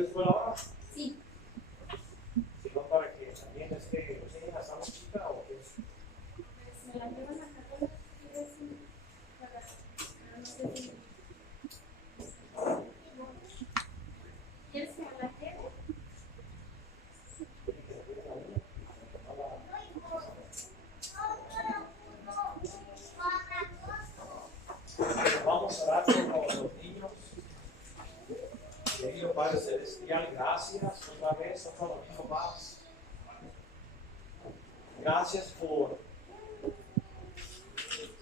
puedes tú ahora? Sí. Si no, para que también enseñen a esa chica o qué. Pues me la llevan a Católica, para no sé si. ¿Quieres que me la lleve? Vamos a orar por los niños. Querido Padre Celestial, gracias otra vez, otro domingo más. Gracias por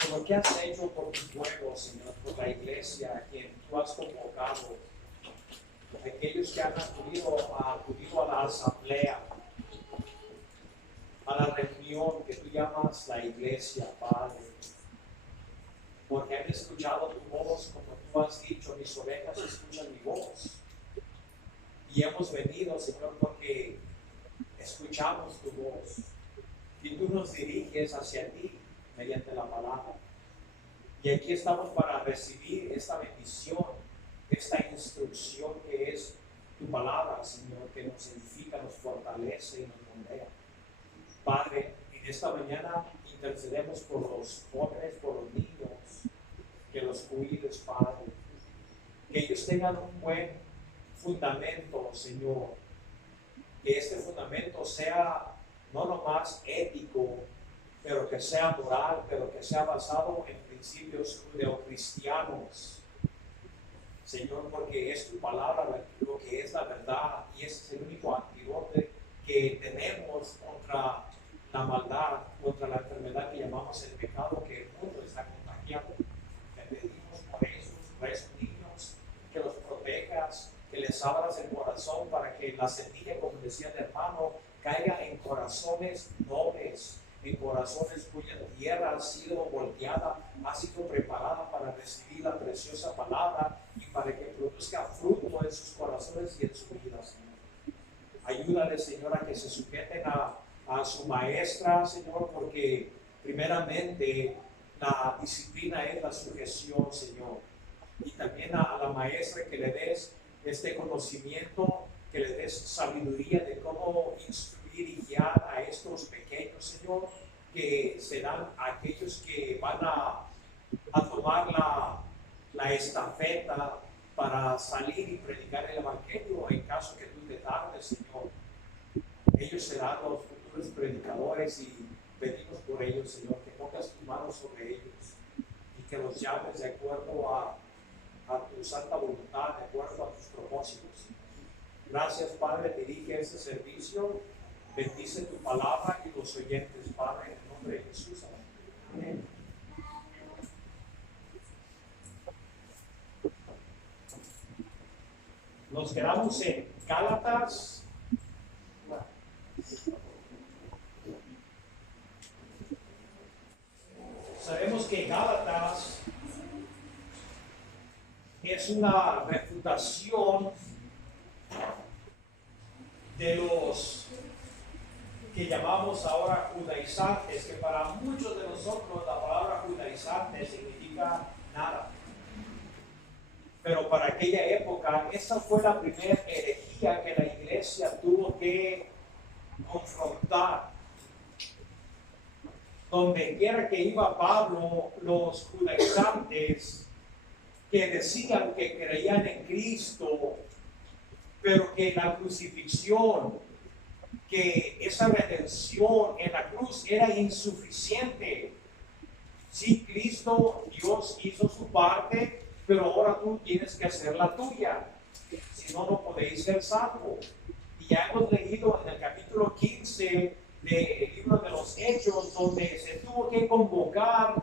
lo que has hecho por tu pueblo, Señor, por la iglesia a quien tú has convocado, aquellos que han acudido a la asamblea, a la reunión que tú llamas la iglesia, Padre, porque han escuchado tu voz, como tú has dicho, mis ovejas escuchan mi voz. Y hemos venido, Señor, porque escuchamos tu voz y tú nos diriges hacia ti mediante la palabra. Y aquí estamos para recibir esta bendición, esta instrucción que es tu palabra, Señor, que nos edifica, nos fortalece y nos moldea. Padre, en esta mañana intercedemos por los jóvenes, por los niños, que los cuides, Padre, que ellos tengan un buen fundamento, Señor, que este fundamento sea no nomás ético, pero que sea moral, pero que sea basado en principios judeocristianos, Señor, porque es tu palabra lo que es la verdad y ese es el único antídoto que tenemos contra la maldad, contra la enfermedad que llamamos el pecado, que el mundo está contagiando. Te pedimos por esos niños, que los protejas, que les abras el corazón para que la semilla, como decía el hermano, caiga en corazones nobles, en corazones cuya tierra ha sido volteada, ha sido preparada para recibir la preciosa palabra y para que produzca fruto en sus corazones y en su vida, Señor. Ayúdale, Señor, a que se sujeten a su maestra, Señor, porque primeramente la disciplina es la sujeción, Señor. Y también a la maestra que le des este conocimiento, que le des sabiduría de cómo instruir y guiar a estos pequeños, Señor, que serán aquellos que van a tomar la estafeta para salir y predicar el Evangelio en caso que tú te tardes, Señor. Ellos serán los futuros predicadores y pedimos por ellos, Señor, que pongas tu mano sobre ellos y que los llames de acuerdo a tu santa voluntad, de acuerdo a tus propósitos. Gracias, Padre, dirige este servicio, bendice tu palabra y los oyentes, Padre, en el nombre de Jesús. Amén. Nos quedamos en Gálatas. Sabemos que Gálatas es una refutación de los que llamamos ahora judaizantes, que para muchos de nosotros la palabra judaizante significa nada. Pero para aquella época, esa fue la primera herejía que la iglesia tuvo que confrontar. Donde quiera que iba Pablo, los judaizantes que decían que creían en Cristo, pero que la crucifixión, que esa redención en la cruz era insuficiente. Sí, Cristo, Dios hizo su parte, pero ahora tú tienes que hacer la tuya, si no, no podéis ser salvos. Y ya hemos leído en el capítulo 15 del libro de los Hechos, donde se tuvo que convocar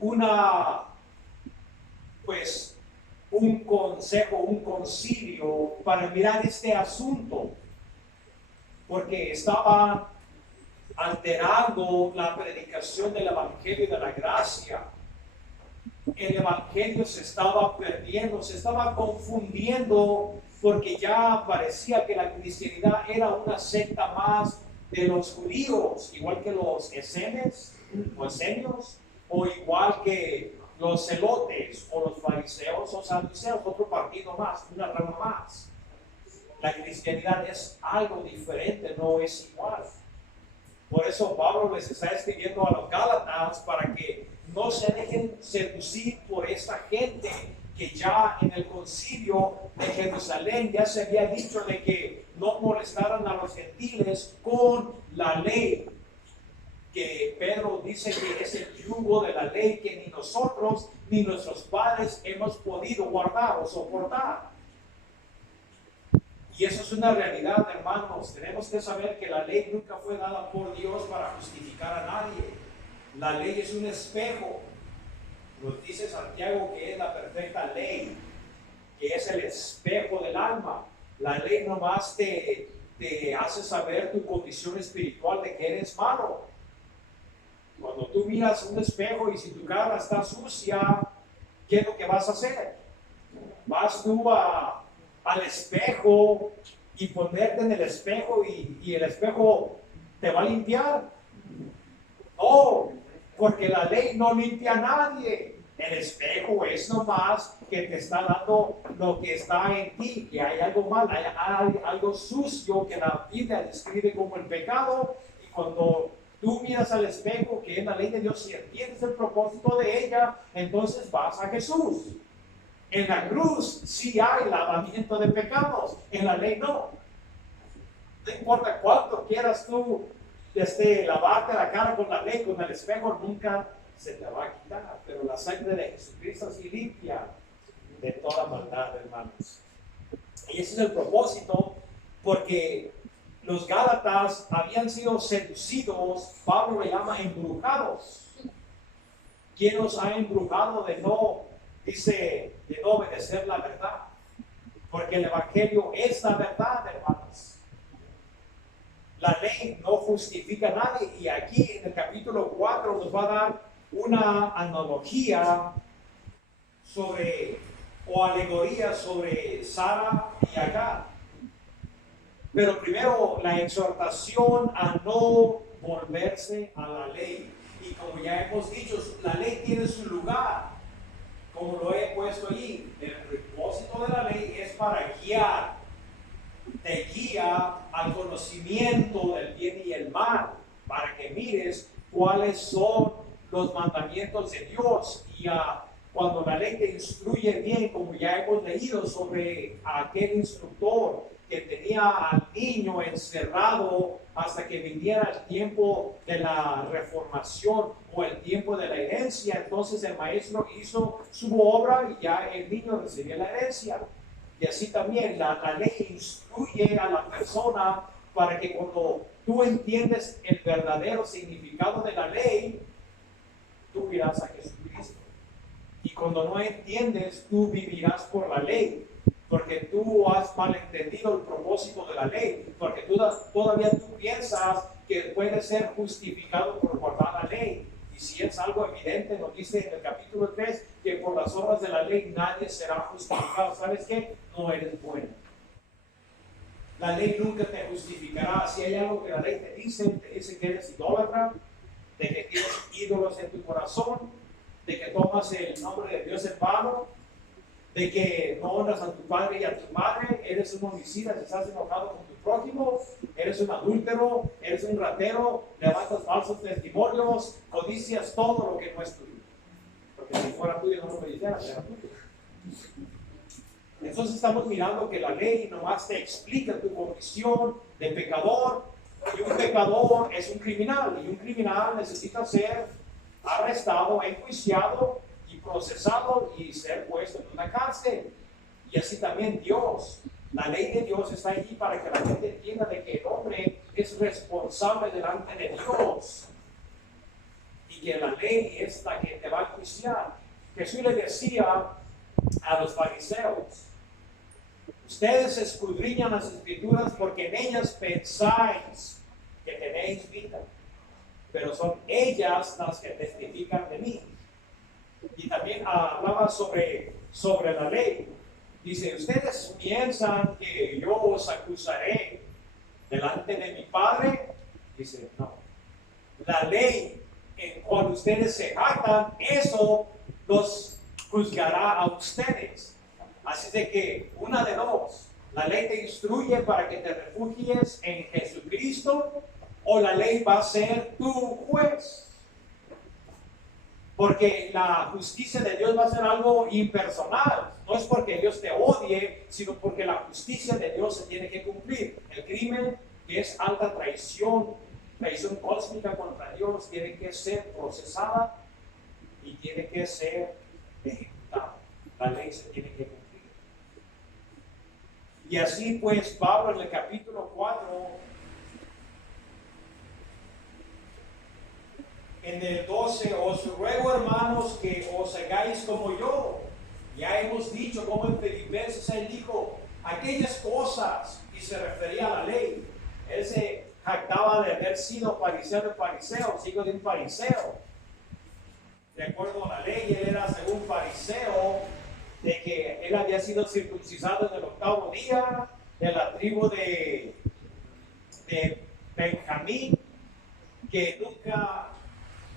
un consejo, un concilio para mirar este asunto, porque estaba alterando la predicación del Evangelio de la gracia. El Evangelio se estaba perdiendo, se estaba confundiendo, porque ya parecía que la cristianidad era una secta más de los judíos, igual que los esenios, o igual que los celotes, o los fariseos, o saduceos, otro partido más, una rama más. La cristianidad es algo diferente, no es igual. Por eso Pablo les está escribiendo a los Gálatas para que no se dejen seducir por esta gente que ya en el concilio de Jerusalén ya se había dicho de que no molestaran a los gentiles con la ley. Que Pedro dice que es el yugo de la ley que ni nosotros ni nuestros padres hemos podido guardar o soportar. Y eso es una realidad, hermanos. Tenemos que saber que la ley nunca fue dada por Dios para justificar a nadie. La ley es un espejo. Nos dice Santiago que es la perfecta ley, que es el espejo del alma. La ley nomás te hace saber tu condición espiritual de que eres malo. Cuando tú miras un espejo y si tu cara está sucia, ¿qué es lo que vas a hacer? Vas tú al espejo y ponerte en el espejo y el espejo te va a limpiar. No, porque la ley no limpia a nadie. El espejo es nomás que te está dando lo que está en ti, que hay algo mal, hay algo sucio que la Biblia describe como el pecado. Y cuando tú miras al espejo, que es la ley de Dios, si entiendes el propósito de ella, entonces vas a Jesús. En la cruz sí hay lavamiento de pecados, en la ley no. No importa cuánto quieras tú lavarte la cara con la ley, con el espejo, nunca se te va a quitar. Pero la sangre de Jesucristo sí limpia de toda maldad, hermanos. Y ese es el propósito, porque los Gálatas habían sido seducidos, Pablo le llama embrujados. ¿Quién los ha embrujado de no obedecer la verdad? Porque el Evangelio es la verdad, hermanos. La ley no justifica a nadie, y aquí en el capítulo 4 nos va a dar una analogía o alegoría sobre Sara y Agar. Pero primero la exhortación a no volverse a la ley. Y como ya hemos dicho, la ley tiene su lugar, como lo he puesto allí. El propósito de la ley es para guiar. Te guía al conocimiento del bien y el mal, para que mires cuáles son los mandamientos de Dios. Y cuando la ley te instruye bien, como ya hemos leído sobre aquel instructor que tenía al niño encerrado hasta que viniera el tiempo de la reformación o el tiempo de la herencia, entonces el maestro hizo su obra y ya el niño recibía la herencia. Y así también la ley instruye a la persona para que cuando tú entiendes el verdadero significado de la ley, tú irás a Jesucristo. Y cuando no entiendes, tú vivirás por la ley, porque tú has malentendido el propósito de la ley, porque todavía tú piensas que puedes ser justificado por guardar la ley. Y si es algo evidente, nos dice en el capítulo 3 que por las obras de la ley nadie será justificado. ¿Sabes qué? No eres bueno. La ley nunca te justificará. Si hay algo que la ley te dice que eres idólatra, de que tienes ídolos en tu corazón, de que tomas el nombre de Dios en vano, de que no honras a tu padre y a tu madre, eres un homicida, si estás enojado con tu prójimo, eres un adúltero, eres un ratero, levantas falsos testimonios, codicias todo lo que no es tuyo. Porque si fuera tuyo no lo meditaras, era tuyo. Entonces estamos mirando que la ley nomás te explica tu condición de pecador, y un pecador es un criminal, y un criminal necesita ser arrestado, enjuiciado y procesado y ser puesto en una cárcel. Y así también Dios, la ley de Dios está allí para que la gente entienda de que el hombre es responsable delante de Dios y que la ley es la que te va a enjuiciar. Jesús le decía a los fariseos: ustedes escudriñan las escrituras porque en ellas pensáis que tenéis vida, pero son ellas las que testifican de mí. Y también hablaba sobre la ley. Dice: ustedes piensan que yo os acusaré delante de mi Padre. Dice: no. La ley en cual ustedes se jactan, eso los juzgará a ustedes. Así de que una de dos: ¿La ley te instruye para que te refugies en Jesucristo o la ley va a ser tu juez? Porque la justicia de Dios va a ser algo impersonal. No es porque Dios te odie, sino porque la justicia de Dios se tiene que cumplir. El crimen, que es alta traición, traición cósmica contra Dios, tiene que ser procesada y tiene que ser ejecutada. La ley se tiene que cumplir. Y así pues Pablo en el capítulo 4, en el 12, os ruego hermanos que os hagáis como yo. Ya hemos dicho como en Filipenses él dijo aquellas cosas, y se refería a la ley. Él se jactaba de haber sido fariseo de fariseos, hijo de un fariseo. De acuerdo a la ley, él era según fariseo, de que él había sido circuncidado en el 8º día, de la tribu de Benjamín, que nunca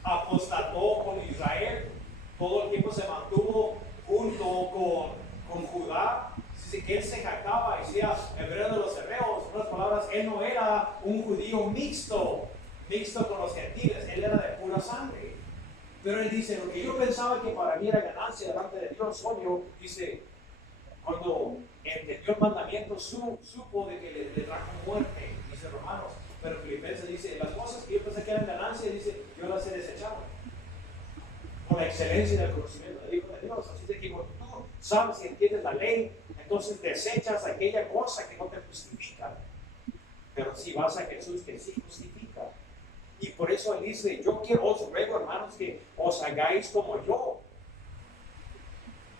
apostató con Israel, todo el tiempo se mantuvo junto con Judá. Así que él se jactaba, decía hebreo de los hebreos, en otras palabras, él no era un judío mixto con los gentiles, él era de pura sangre. Pero él dice, lo que yo pensaba que para mí era ganancia delante de Dios, obvio, dice, cuando entendió el mandamiento, supo de que le trajo muerte, dice Romanos. Pero Filipenses dice, las cosas que yo pensé que eran ganancia, dice, yo las he desechado. Por la excelencia del conocimiento del Hijo de Dios. Así de que cuando tú sabes y entiendes la ley, entonces desechas aquella cosa que no te justifica. Pero si vas a Jesús, que sí justifica. Y por eso él dice, yo quiero, os ruego hermanos que os hagáis como yo.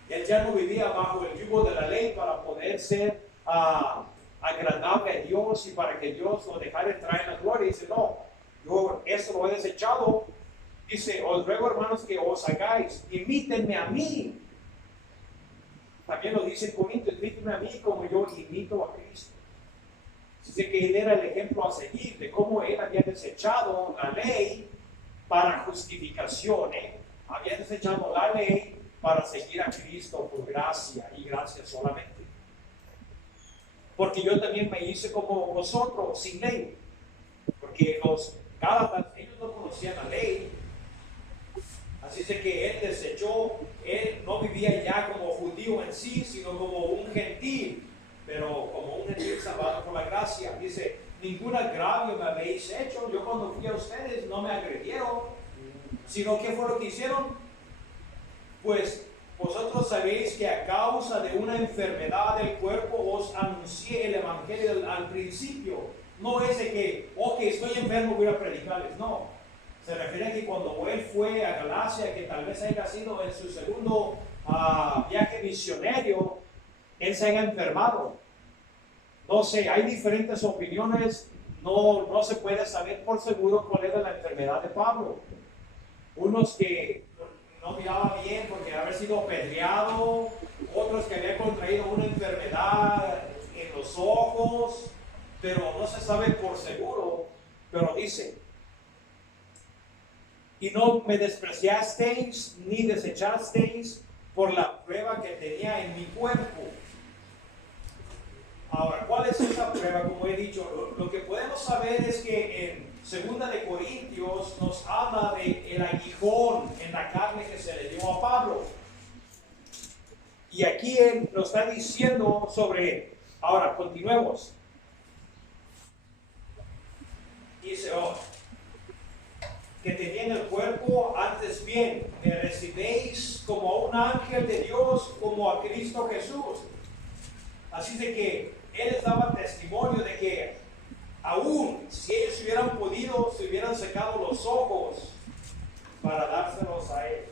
Él ya no vivía bajo el yugo de la ley para poder ser agradable a Dios y para que Dios lo dejara entrar en la gloria. Dice, no, yo esto lo he desechado. Dice, os ruego hermanos que os hagáis, imítenme a mí. También lo dice en Corintios, imítenme a mí como yo imito a Cristo. Dice que él era el ejemplo a seguir de cómo él había desechado la ley para justificación. Había desechado la ley para seguir a Cristo por gracia y gracia solamente. Porque yo también me hice como vosotros, sin ley. Porque los Gálatas, ellos no conocían la ley. Así es que él desechó, él no vivía ya como judío en sí, sino como un gentil. Pero como un gentil salvado por la gracia. Dice, ningún agravio me habéis hecho. Yo cuando fui a ustedes no me agredieron. Sino, ¿qué fue lo que hicieron? Pues vosotros sabéis que a causa de una enfermedad del cuerpo os anuncié el evangelio al principio. No es de que, ok, estoy enfermo, voy a predicarles. No. Se refiere a que cuando él fue a Galacia, que tal vez haya sido en su segundo viaje misionero, él se haya enfermado. No sé, hay diferentes opiniones. No se puede saber por seguro cuál era la enfermedad de Pablo. Unos que no miraba bien porque había sido apedreado, otros que había contraído una enfermedad en los ojos, pero no se sabe por seguro. Pero dice, y no me despreciasteis ni desechasteis por la prueba que tenía en mi cuerpo. Ahora, ¿cuál es esa prueba? Como he dicho, lo que podemos saber es que en 2 de Corintios nos habla de el aguijón en la carne que se le dio a Pablo. Y aquí él nos está diciendo sobre, ahora continuemos. Dice, que tenía en el cuerpo, antes bien, me recibéis como a un ángel de Dios, como a Cristo Jesús. Así de que él les daba testimonio de que aún si ellos hubieran podido, se hubieran secado los ojos para dárselos a él.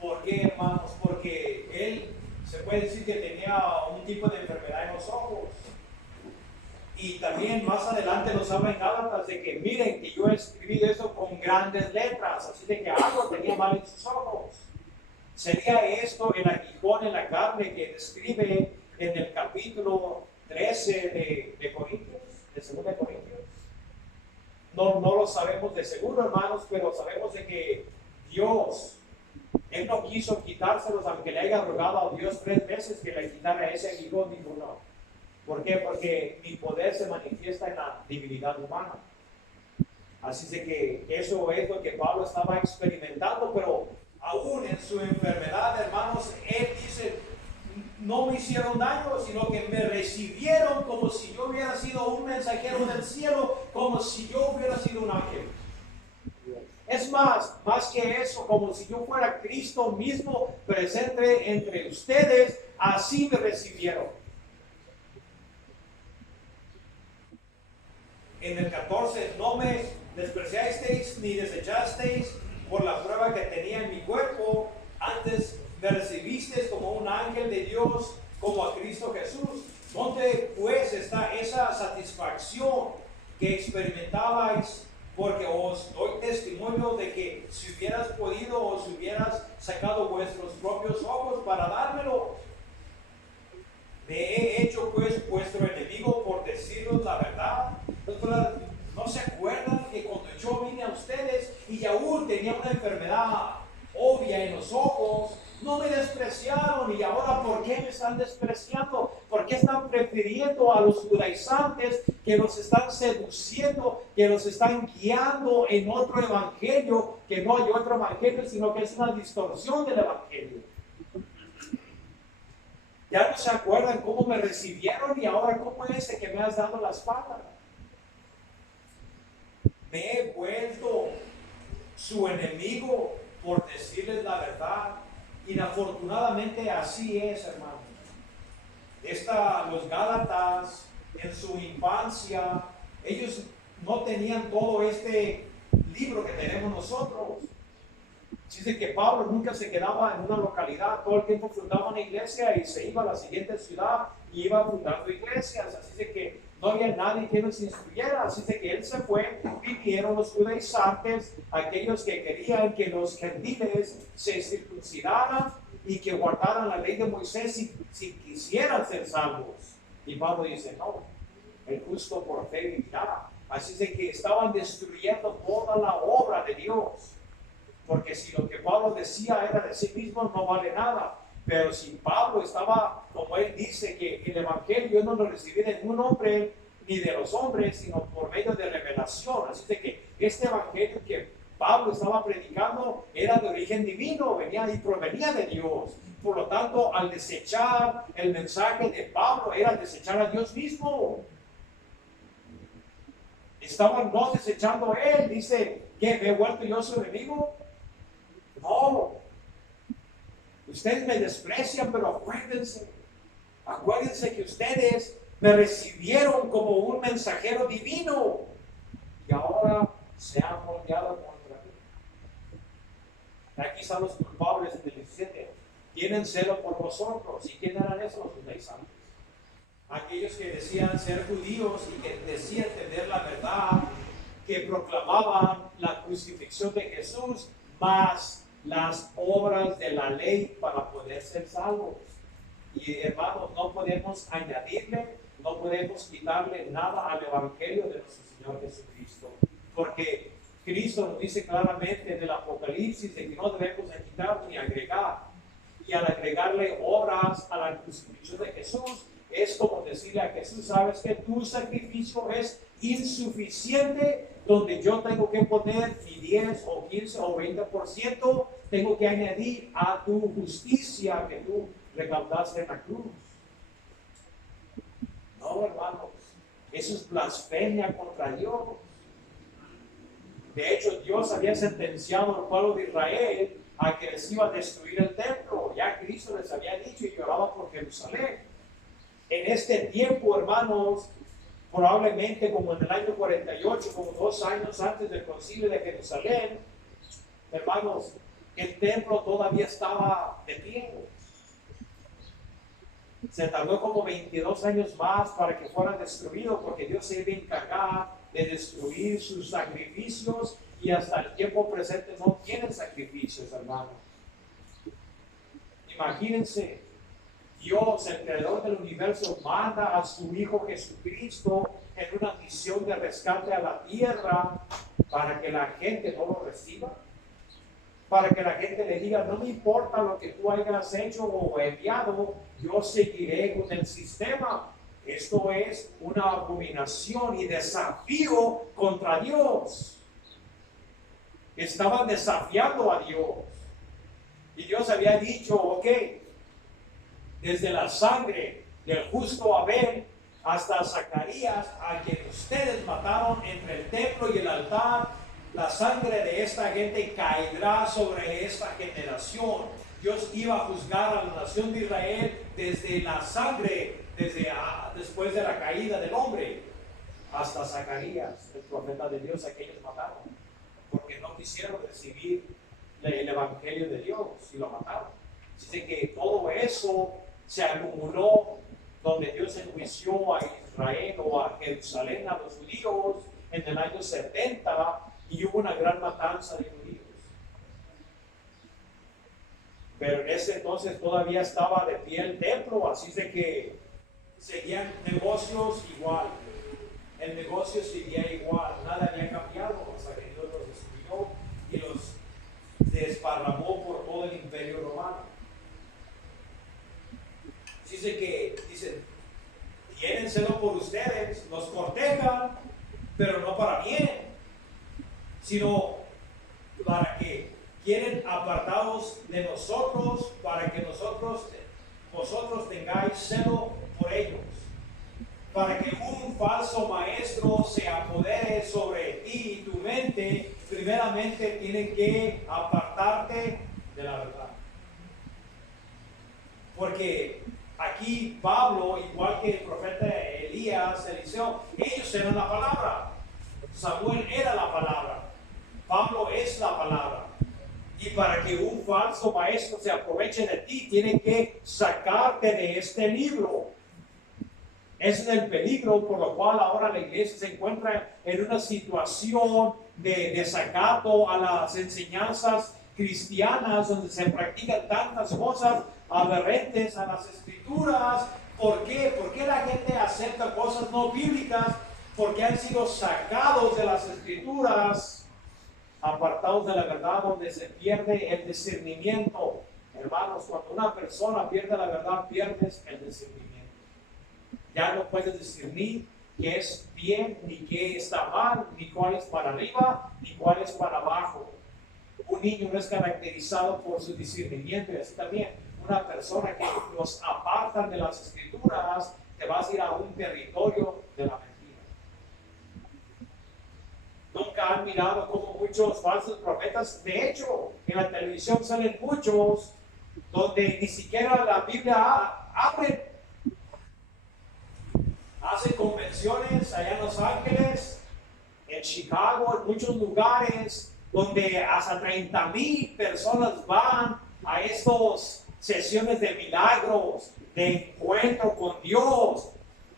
¿Por qué, hermanos? Porque él se puede decir que tenía un tipo de enfermedad en los ojos. Y también más adelante nos habla en Gálatas de que miren que yo he escrito eso con grandes letras, así de que algo tenía mal en sus ojos. ¿Sería esto el aguijón en la carne que describe en el capítulo 13 de Corintios, de 2 de Corintios? No lo sabemos de seguro, hermanos, pero sabemos de que Dios Él no quiso quitárselos, aunque le haya rogado a Dios 3 veces que le quitara ese aguijón. Dijo no. ¿Por qué? Porque mi poder se manifiesta en la divinidad humana. Así de que eso es lo que Pablo estaba experimentando, pero aún en su enfermedad, hermanos, él dice, no me hicieron daño, sino que me recibieron como si yo hubiera sido un mensajero del cielo, como si yo hubiera sido un ángel. Es más que eso, como si yo fuera Cristo mismo presente entre ustedes, así me recibieron. En el 14, no me despreciasteis ni desechasteis por la prueba que tenía en mi cuerpo, antes me recibisteis como un ángel de Dios, como a Cristo Jesús. ¿Dónde pues está esa satisfacción que experimentabais? Porque os doy testimonio de que si hubieras podido, os hubieras sacado vuestros propios ojos para dármelo. Me he hecho pues vuestro enemigo por deciros la verdad. ¿No se acuerdan que cuando yo vine a ustedes y aún tenía una enfermedad obvia en los ojos, no me despreciaron? Y ahora, ¿por qué me están despreciando? ¿Por qué están prefiriendo a los judaizantes que los están seduciendo, que los están guiando en otro evangelio, que no hay otro evangelio, sino que es una distorsión del evangelio? Ya no se acuerdan cómo me recibieron y ahora cómo es que me has dado la espalda. Me he vuelto su enemigo por decirles la verdad. Inafortunadamente así es, hermano. Los Gálatas en su infancia, ellos no tenían todo este libro que tenemos nosotros. Dice que Pablo nunca se quedaba en una localidad, todo el tiempo fundaba una iglesia y se iba a la siguiente ciudad y iba fundando iglesias. Así de que no había nadie que nos instruyera. Así de que él se fue, vinieron los judaizantes, aquellos que querían que los gentiles se circuncidaran y que guardaran la ley de Moisés si quisieran ser salvos. Y Pablo dice, no, el justo por fe vivirá. Así de que estaban destruyendo toda la obra de Dios. Porque si lo que Pablo decía era de sí mismo, no vale nada. Pero si Pablo estaba, como él dice, que el evangelio no lo recibía de ningún hombre, ni de los hombres, sino por medio de revelación. Así de que este evangelio que Pablo estaba predicando era de origen divino, venía y provenía de Dios. Por lo tanto, al desechar el mensaje de Pablo, era desechar a Dios mismo. Estaban no desechando a él. Dice, ¿qué? ¿Me he vuelto yo su enemigo? No, ustedes me desprecian, pero acuérdense que ustedes me recibieron como un mensajero divino y ahora se han volteado contra mí. Aquí están los culpables en el 17. Tienen celo por vosotros. ¿Y quién eran esos? Los judaizantes. Aquellos que decían ser judíos y que decían tener la verdad, que proclamaban la crucifixión de Jesús, más las obras de la ley para poder ser salvos. Y hermanos, no podemos añadirle, no podemos quitarle nada al evangelio de nuestro Señor Jesucristo, porque Cristo nos dice claramente en el Apocalipsis de que no debemos de quitar ni agregar. Y al agregarle obras a la crucifixión de Jesús, es como decirle a Jesús, sabes que tu sacrificio es insuficiente, donde yo tengo que poner mi 10 o 15 o 20%, tengo que añadir a tu justicia que tú recaudaste en la cruz. No, hermanos, eso es blasfemia contra Dios. De hecho, Dios había sentenciado al pueblo de Israel a que les iba a destruir el templo. Ya Cristo les había dicho y lloraba por Jerusalén. En este tiempo, hermanos, probablemente como en el año 48, como 2 años antes del concilio de Jerusalén, hermanos, el templo todavía estaba de pie. Se tardó como 22 años más para que fuera destruido, porque Dios se iba a encargar de destruir sus sacrificios, y hasta el tiempo presente no tienen sacrificios, hermanos. Imagínense, Dios, el creador del universo, manda a su Hijo Jesucristo en una misión de rescate a la tierra para que la gente no lo reciba, para que la gente le diga, no me importa lo que tú hayas hecho o enviado, yo seguiré con el sistema. Esto es una abominación y desafío contra Dios. Estaban desafiando a Dios. Y Dios había dicho, ok, desde la sangre del justo Abel hasta Zacarías, a quien ustedes mataron entre el templo y el altar, la sangre de esta gente caerá sobre esta generación. Dios iba a juzgar a la nación de Israel desde la sangre, después de la caída del hombre, hasta Zacarías, el profeta de Dios, a quien ellos mataron, porque no quisieron recibir el evangelio de Dios y lo mataron. Así que todo eso se acumuló donde Dios enjuició a Israel o a Jerusalén, a los judíos, en el año 70, y hubo una gran matanza de judíos. Pero en ese entonces todavía estaba de pie el templo, así de que seguían negocios igual. El negocio seguía igual, nada había cambiado hasta que Dios los destruyó y los desparramó por todo el imperio romano. Así de que dicen, llénenselo por ustedes, los cortejan, pero no para bien, sino para que quieren apartados de nosotros, para que vosotros tengáis celo por ellos, para que un falso maestro se apodere sobre ti y tu mente. Primeramente tienen que apartarte de la verdad, porque aquí Pablo, igual que el profeta Elías, Eliseo, ellos eran la palabra. Samuel era la palabra. Pablo es la palabra. Y para que un falso maestro se aproveche de ti, tiene que sacarte de este libro. Ese es el peligro por lo cual ahora la iglesia se encuentra en una situación de desacato a las enseñanzas cristianas, donde se practican tantas cosas aberrentes a las escrituras. ¿Por qué? ¿Por qué la gente acepta cosas no bíblicas? Porque han sido sacados de las escrituras, apartados de la verdad, donde se pierde el discernimiento. Hermanos, cuando una persona pierde la verdad, pierdes el discernimiento. Ya no puedes discernir qué es bien, ni qué está mal, ni cuál es para arriba, ni cuál es para abajo. Un niño no es caracterizado por su discernimiento, y así también una persona que los apartan de las escrituras, te vas a ir a un territorio de la mentira. Nunca han mirado como muchos falsos profetas, de hecho, en la televisión salen muchos donde ni siquiera la Biblia abre. Hacen convenciones allá en Los Ángeles, en Chicago, en muchos lugares donde hasta 30,000 personas van a estas sesiones de milagros, de encuentro con Dios.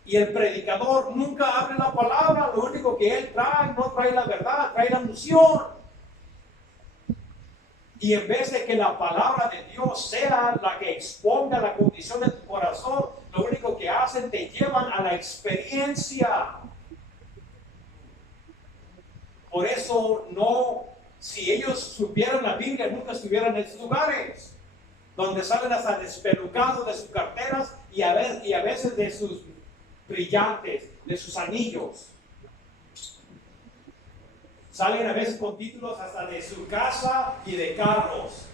Y el predicador nunca abre la palabra, lo único que él trae, no trae la verdad, trae la unción. Y en vez de que la palabra de Dios sea la que exponga la condición de tu corazón, lo único que hacen te llevan a la experiencia. Por eso si ellos supieran la Biblia, nunca estuvieran en esos lugares, donde salen hasta despelucados de sus carteras y a veces de sus brillantes, de sus anillos. Salen a veces con títulos hasta de su casa y de carros.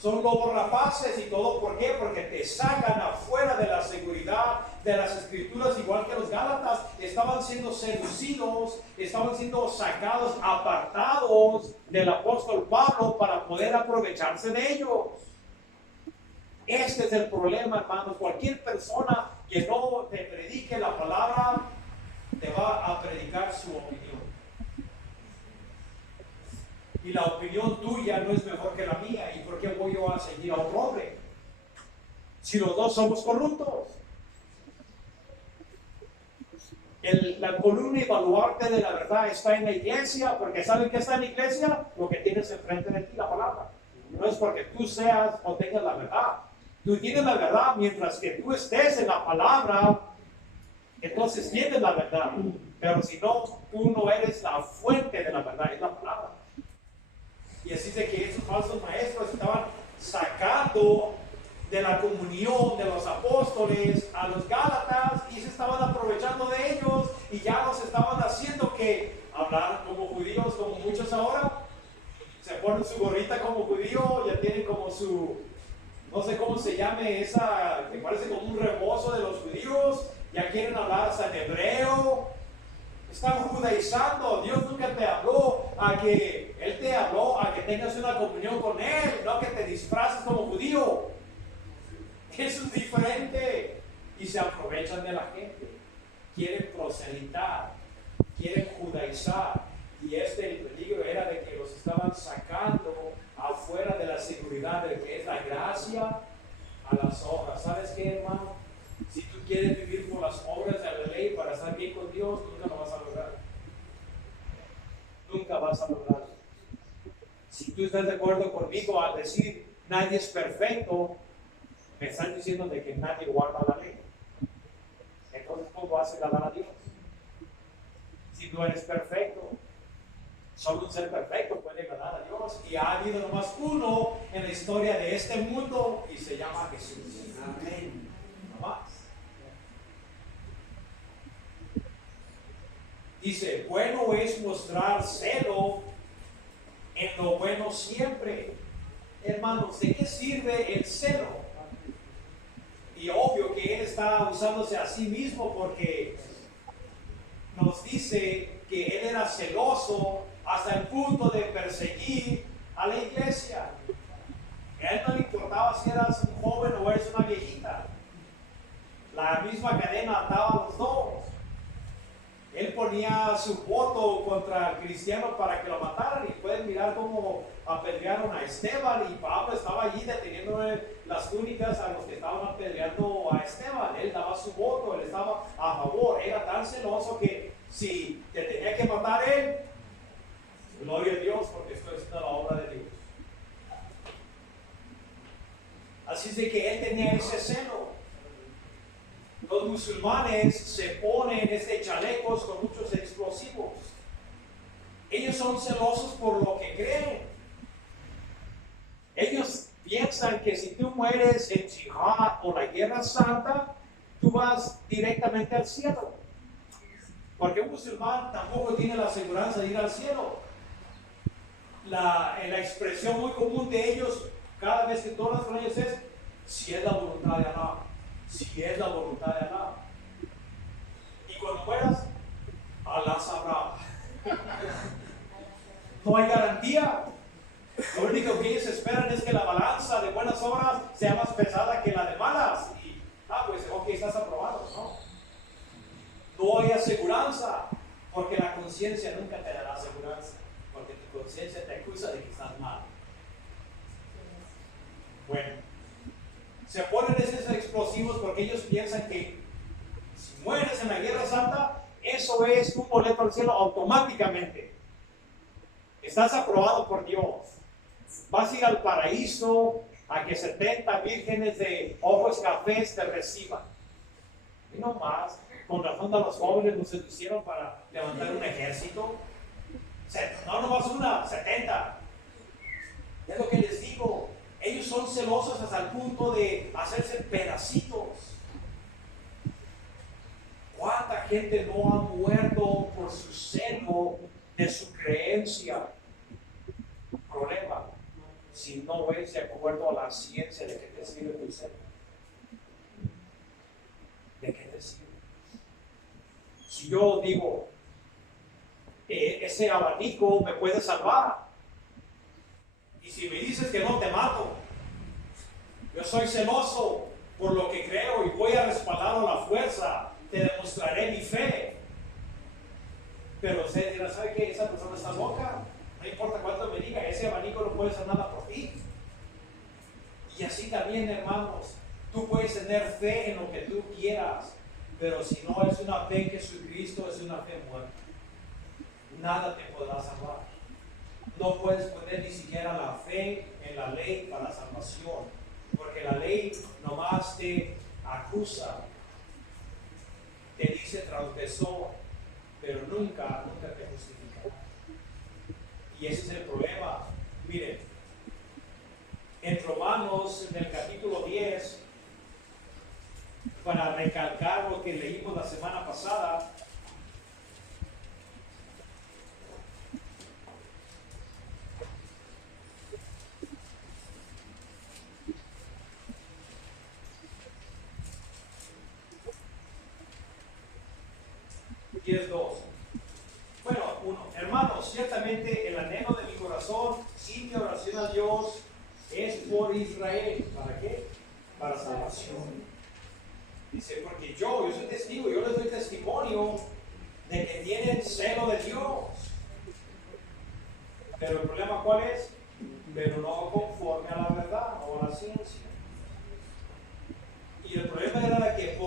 Son lobos rapaces y todo. ¿Por qué? Porque te sacan afuera de la seguridad de las escrituras, igual que los Gálatas estaban siendo seducidos, estaban siendo sacados, apartados del apóstol Pablo para poder aprovecharse de ellos. Este es el problema, hermanos. Cualquier persona que no te predique la palabra te va a predicar su opinión. Y la opinión tuya no es mejor que la mía. ¿Y por qué voy yo a seguir a un hombre? Si los dos somos corruptos. La columna y baluarte de la verdad está en la iglesia, porque ¿saben qué está en la iglesia? Lo que tienes enfrente de ti, la palabra. No es porque tú seas o tengas la verdad. Tú tienes la verdad mientras que tú estés en la palabra. Entonces tienes la verdad, pero si no, tú no eres la fuente de la verdad, es la palabra. Y así de que esos falsos maestros estaban sacando de la comunión de los apóstoles a los gálatas y se estaban aprovechando de ellos y ya los estaban haciendo que hablaran como judíos, como muchos ahora. Se ponen su gorrita como judío, ya tienen como su, no sé cómo se llame esa, que parece como un rebozo de los judíos, ya quieren hablar hasta en hebreo. Están judaizando. Dios nunca te habló a que Él te habló a que tengas una comunión con Él, no que te disfraces como judío. Eso es diferente. Y se aprovechan de la gente. Quieren proselitar, quieren judaizar. Y el peligro era de que los estaban sacando afuera de la seguridad de que es la gracia a las obras. ¿Sabes qué, hermano? Si tú quieres vivir por las obras de la ley para estar bien con Dios, nunca lo vas a lograr. Nunca vas a lograrlo. Si tú estás de acuerdo conmigo al decir nadie es perfecto, me están diciendo de que nadie guarda la ley. Entonces, ¿cómo vas a agradar a Dios? Si no eres perfecto, solo un ser perfecto puede agradar a Dios. Y ha habido nomás uno en la historia de este mundo y se llama Jesús. Amén. No más. Dice, bueno es mostrar celo en lo bueno siempre. Hermanos, ¿de qué sirve el celo? Y obvio que él está usándose a sí mismo porque nos dice que él era celoso hasta el punto de perseguir a la iglesia. A él no le importaba si eras un joven o eres una viejita. La misma cadena ataba a los dos. Él ponía su voto contra el cristiano para que lo mataran y pueden mirar cómo apedrearon a Esteban y Pablo estaba allí deteniendo las túnicas a los que estaban apedreando a Esteban. Él daba su voto, él estaba a favor, era tan celoso que si te tenía que matar él, gloria a Dios porque esto es la obra de Dios. Así es de que él tenía ese celo. Los musulmanes se ponen chalecos con muchos explosivos. Ellos son celosos por lo que creen. Ellos piensan que si tú mueres en jihad o la guerra santa, tú vas directamente al cielo. Porque un musulmán tampoco tiene la seguridad de ir al cielo. La expresión muy común de ellos, cada vez que todas las frases es, si es la voluntad de Allah. Si es la voluntad de Allah. Y cuando mueras, Allah sabrá. No hay garantía. Lo único que ellos esperan es que la balanza de buenas obras sea más pesada que la de malas. Y, pues, ok, estás aprobado, ¿no? No hay aseguranza, porque la conciencia nunca te dará aseguranza, porque tu conciencia te acusa de que estás mal. Bueno. Se ponen esos explosivos porque ellos piensan que si mueres en la guerra santa, eso es un boleto al cielo automáticamente. Estás aprobado por Dios. Vas a ir al paraíso a que 70 vírgenes de ojos cafés te reciban. Y no más, con razón a los jóvenes nos seducieron para levantar un ejército. No más una, 70. Es lo que les digo. Ellos son celosos hasta el punto de hacerse pedacitos. ¿Cuánta gente no ha muerto por su celo de su creencia? Problema, si no ves de acuerdo a la ciencia, ¿de qué te sirve tu celo? ¿De qué te sirve? Si yo digo, ese abanico me puede salvar, y si me dices que no te mato, yo soy celoso por lo que creo y voy a respaldarlo a la fuerza, te demostraré mi fe. Pero usted dirá, ¿sabe qué? Esa persona está loca. No importa cuánto me diga, ese abanico no puede hacer nada por ti. Y así también, hermanos, tú puedes tener fe en lo que tú quieras, pero si no es una fe en Jesucristo, es una fe muerta. Nada te podrá salvar. No puedes poner ni siquiera la fe en la ley para la salvación, porque la ley nomás te acusa, te dice transgresor, pero nunca te justifica. Y ese es el problema. Mira, en el capítulo 10, para recalcar lo que leímos la semana pasada. Bueno, hermanos, ciertamente el anhelo de mi corazón y mi oración a Dios es por Israel. ¿Para qué? Para salvación. Dice, porque yo soy testigo, yo les doy testimonio de que tienen celo de Dios. Pero el problema, ¿cuál es? Pero no conforme a la verdad o a la ciencia. Y el problema era que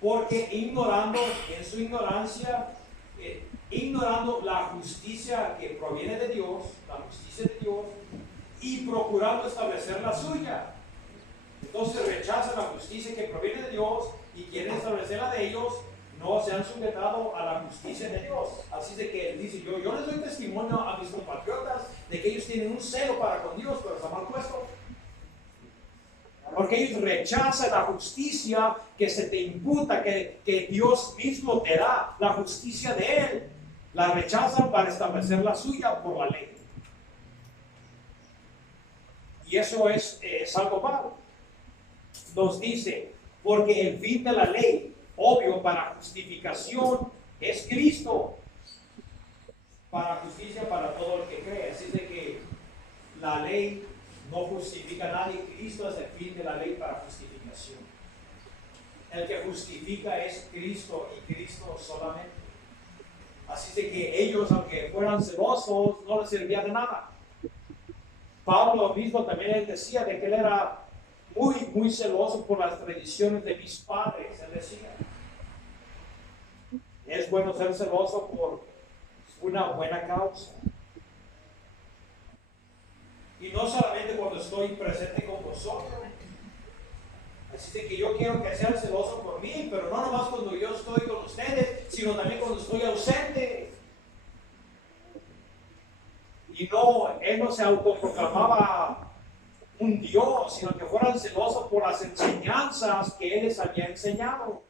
porque ignorando, en su ignorancia, ignorando la justicia que proviene de Dios, la justicia de Dios, y procurando establecer la suya. Entonces rechazan la justicia que proviene de Dios y quieren establecer la de ellos, no se han sujetado a la justicia de Dios. Así de que él dice, yo les doy testimonio a mis compatriotas de que ellos tienen un celo para con Dios, pero está mal puesto. Porque ellos rechazan la justicia que se te imputa, que Dios mismo te da, la justicia de Él. La rechazan para establecer la suya por la ley. Y eso es algo malo. Nos dice, porque el fin de la ley, obvio, para justificación, es Cristo. Para justicia para todo el que cree. Así de que la ley no justifica a nadie. Cristo es el fin de la ley para justificación. El que justifica es Cristo y Cristo solamente. Así de que ellos, aunque fueran celosos, no les servía de nada. Pablo mismo también él decía de que él era muy, muy celoso por las tradiciones de mis padres. Él decía, es bueno ser celoso por una buena causa. Y no solamente cuando estoy presente con vosotros. Así de que yo quiero que sean celosos por mí, pero no nomás cuando yo estoy con ustedes, sino también cuando estoy ausente. Y no, él no se autoproclamaba un Dios, sino que fueran celosos por las enseñanzas que él les había enseñado.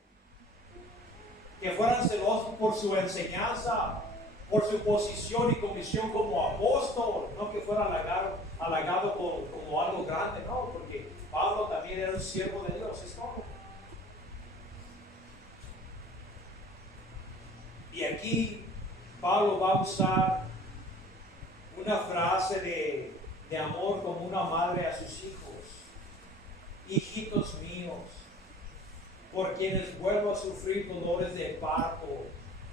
Que fueran celosos por su enseñanza, por su posición y comisión como apóstol, no que fuera halagado como algo grande, no, porque Pablo también era un siervo de Dios, es todo. Y aquí Pablo va a usar una frase de amor como una madre a sus hijos. Hijitos míos, por quienes vuelvo a sufrir dolores de parto,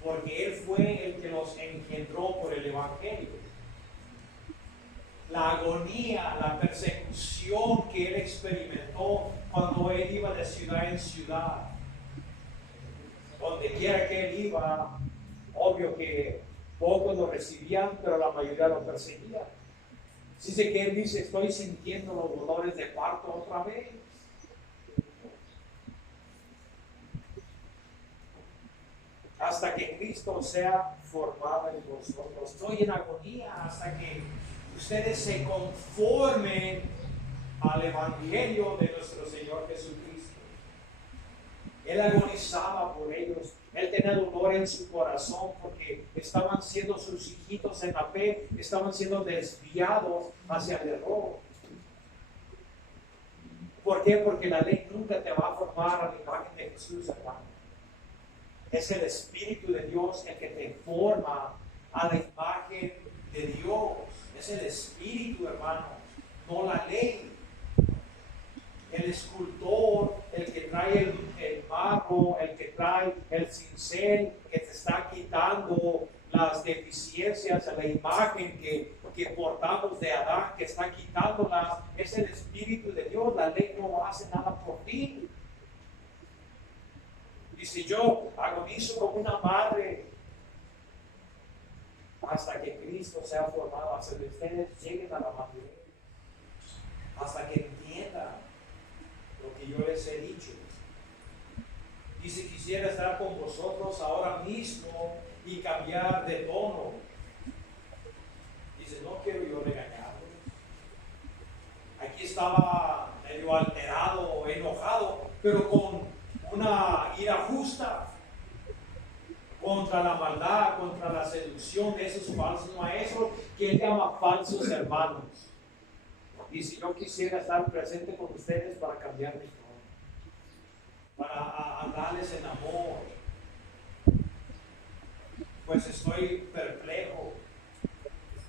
porque Él fue el que los engendró por el Evangelio. La agonía, la persecución que Él experimentó cuando Él iba de ciudad en ciudad. Donde quiera que Él iba, obvio que pocos lo recibían, pero la mayoría lo perseguían. Dice que Él dice, estoy sintiendo los dolores de parto otra vez. Hasta que Cristo sea formado en vosotros. Estoy en agonía hasta que ustedes se conformen al Evangelio de nuestro Señor Jesucristo. Él agonizaba por ellos. Él tenía dolor en su corazón porque estaban siendo sus hijitos en la fe, estaban siendo desviados hacia el error. ¿Por qué? Porque la ley nunca te va a formar a la imagen de Jesús, hermano. Es el Espíritu de Dios el que te forma a la imagen de Dios. Es el Espíritu, hermano, no la ley. El escultor, el que trae el barro, el que trae el cincel, que te está quitando las deficiencias de la imagen que portamos de Adán, que está quitándolas, es el Espíritu de Dios. La ley no hace nada por ti. Y si yo agonizo como una madre hasta que Cristo sea formado, hasta que ustedes lleguen a la madurez, hasta que entiendan lo que yo les he dicho. Y si quisiera estar con vosotros ahora mismo y cambiar de tono, dice, no quiero yo regañarlos. Aquí estaba enojado, pero con una ira justa contra la maldad, contra la seducción de esos falsos maestros que él llama falsos hermanos. Y si yo quisiera estar presente con ustedes para cambiar mi tono, para hablarles en amor, pues estoy perplejo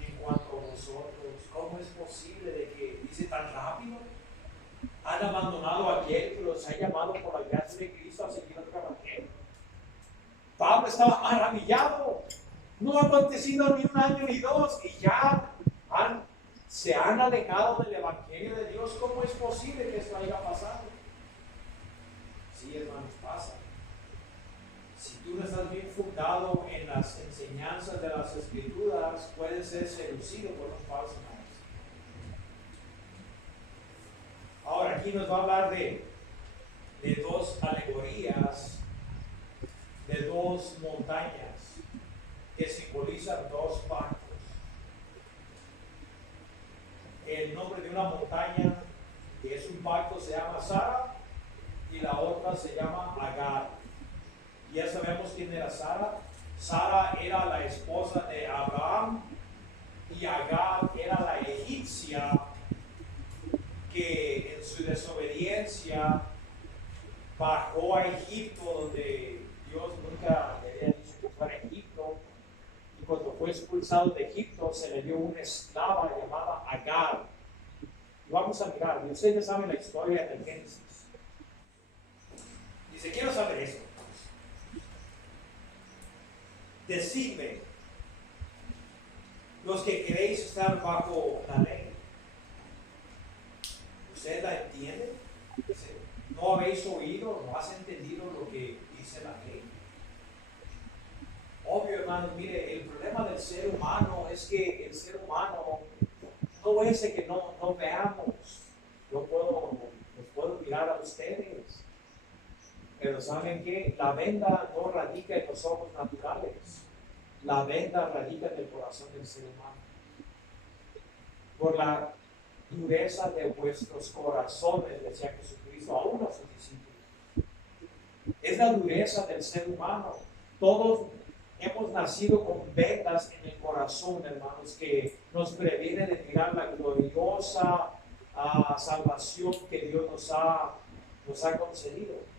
en cuanto a vosotros. ¿Cómo es posible de que dice tan rápido? Han abandonado a aquel que los ha llamado por la gracia de Cristo a seguir otro evangelio. Pablo estaba maravillado. No ha acontecido ni un año ni dos y ya se han alejado del evangelio de Dios. ¿Cómo es posible que esto haya pasado? Sí, hermanos, pasa. Si tú no estás bien fundado en las enseñanzas de las Escrituras, puedes ser seducido por los falsos maestros. Ahora, aquí nos va a hablar de dos alegorías, de dos montañas que simbolizan dos pactos. El nombre de una montaña que es un pacto se llama Sara y la otra se llama Agar. Ya sabemos quién era Sara. Sara era la esposa de Abraham y Agar era la egipcia que en su desobediencia bajó a Egipto, donde Dios nunca le había dicho que fuera Egipto. Y cuando fue expulsado de Egipto, se le dio una esclava llamada Agar. Y vamos a mirar, y ustedes saben la historia del Génesis. Dice, quiero saber esto. Decidme, los que queréis estar bajo la ley, ¿ustedes la entienden? Dice, ¿no habéis oído, no has entendido lo que dice la ley? Obvio, hermanos, mire, el problema del ser humano es que el ser humano no es el que no veamos. Los puedo mirar a ustedes. Pero ¿saben qué? La venda no radica en los ojos naturales. La venda radica en el corazón del ser humano. Por la dureza de vuestros corazones, decía Jesucristo aún a sus discípulos. Es la dureza del ser humano. Todos hemos nacido con vendas en el corazón, hermanos, que nos previene de mirar la gloriosa salvación que Dios nos ha concedido.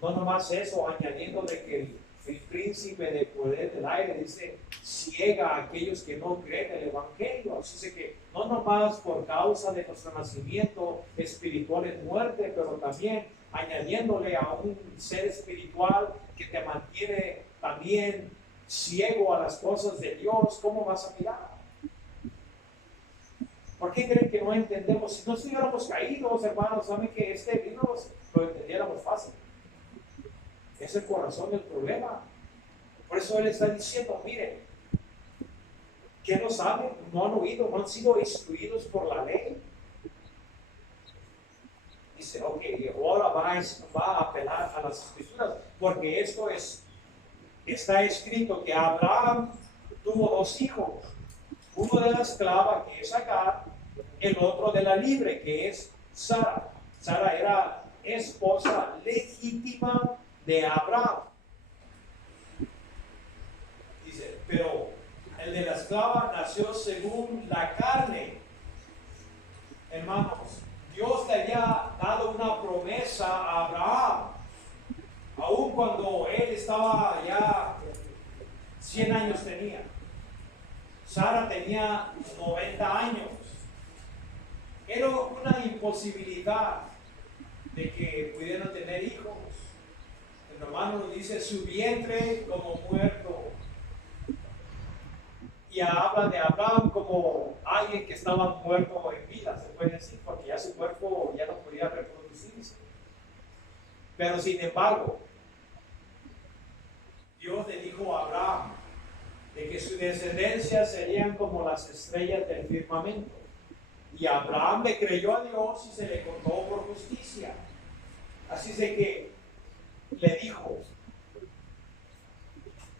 No nomás eso, añadiéndole que el príncipe del poder del aire dice, ciega a aquellos que no creen el evangelio. Así que no nomás por causa de nuestro nacimiento espiritual en muerte, pero también añadiéndole a un ser espiritual que te mantiene también ciego a las cosas de Dios. ¿Cómo vas a mirar? ¿Por qué creen que no entendemos? Si no estuviéramos caídos, hermanos, saben que este libro lo entendiéramos fácil. Es el corazón del problema. Por eso Él está diciendo, miren, ¿qué no saben? No han oído, no han sido instruidos por la ley. Dice, ok, ahora va a apelar a las Escrituras, porque está escrito que Abraham tuvo dos hijos, uno de la esclava, que es Agar, el otro de la libre, que es Sara. Sara era esposa legítima de Abraham. Dice, pero el de la esclava nació según la carne. Hermanos, Dios le había dado una promesa a Abraham, aun cuando él estaba ya 100 años tenía. Sara tenía 90 años. Era una imposibilidad de que pudieran tener hijos. El hermano nos dice su vientre como muerto. Y habla de Abraham como alguien que estaba muerto en vida, se puede decir, porque ya su cuerpo ya no podía reproducirse. Pero sin embargo, Dios le dijo a Abraham de que su descendencia serían como las estrellas del firmamento. Y Abraham le creyó a Dios y se le contó por justicia. Así de que le dijo,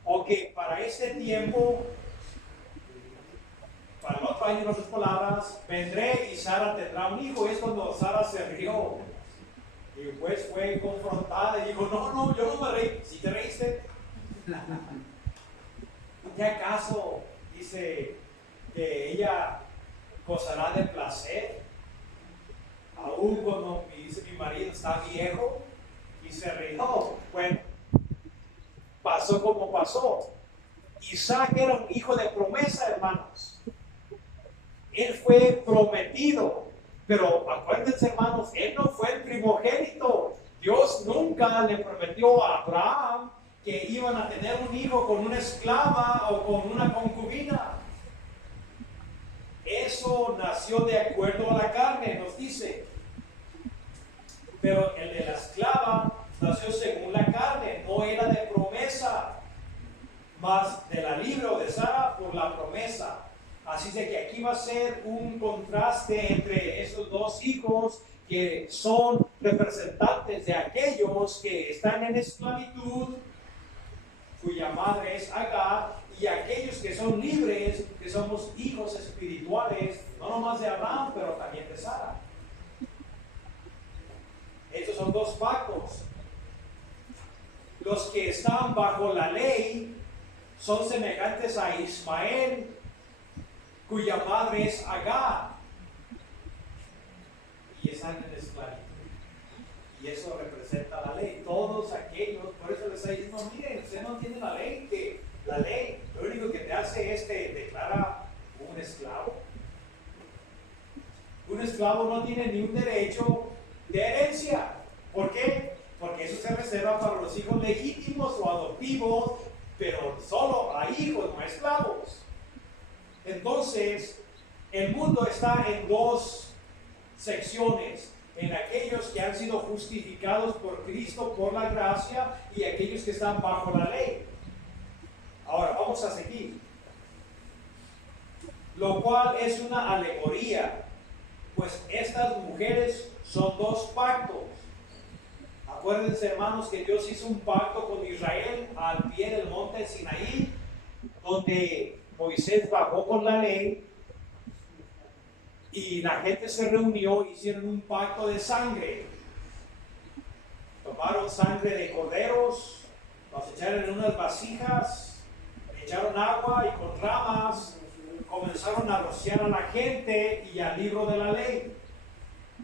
ok, para este tiempo, para el otro año, en otras palabras, vendré y Sara tendrá un hijo. Es cuando Sara se rió. Y pues fue confrontada y dijo, no, yo no me reí. ¿Sí te reíste? ¿Qué acaso dice que ella gozará de placer? Aún cuando me dice mi marido está viejo y se rió. Bueno, pasó como pasó. Isaac era un hijo de promesa, hermanos. Él fue prometido. Pero acuérdense, hermanos, él no fue el primogénito. Dios nunca le prometió a Abraham que iban a tener un hijo con una esclava o con una concubina. Eso nació de acuerdo a la carne, nos dice. Pero el de la esclava nació según la carne, no era de promesa, más de la libre o de Sara por la promesa. Así de que aquí va a ser un contraste entre estos dos hijos que son representantes de aquellos que están en esclavitud, cuya madre es Agar, y aquellos que son libres, que somos hijos espirituales, no nomás de Abraham, pero también de Sara. Estos son dos pactos. Los que están bajo la ley son semejantes a Ismael, cuya madre es Agar, y están en esclavitud. Y eso representa la ley. Todos aquellos, por eso les está diciendo, miren, usted no tiene la ley, que la ley lo único que te hace es te declara un esclavo. Un esclavo no tiene ni un derecho de herencia. ¿Por qué? Porque eso se reserva para los hijos legítimos o adoptivos, pero solo a hijos, no a esclavos. Entonces, el mundo está en dos secciones, en aquellos que han sido justificados por Cristo por la gracia y aquellos que están bajo la ley. Ahora, vamos a seguir. Lo cual es una alegoría, pues estas mujeres son dos pactos. Acuérdense, hermanos, que Dios hizo un pacto con Israel al pie del monte Sinaí, donde Moisés bajó con la ley y la gente se reunió, hicieron un pacto de sangre. Tomaron sangre de corderos, los echaron en unas vasijas, echaron agua y con ramas comenzaron a rociar a la gente y al libro de la ley.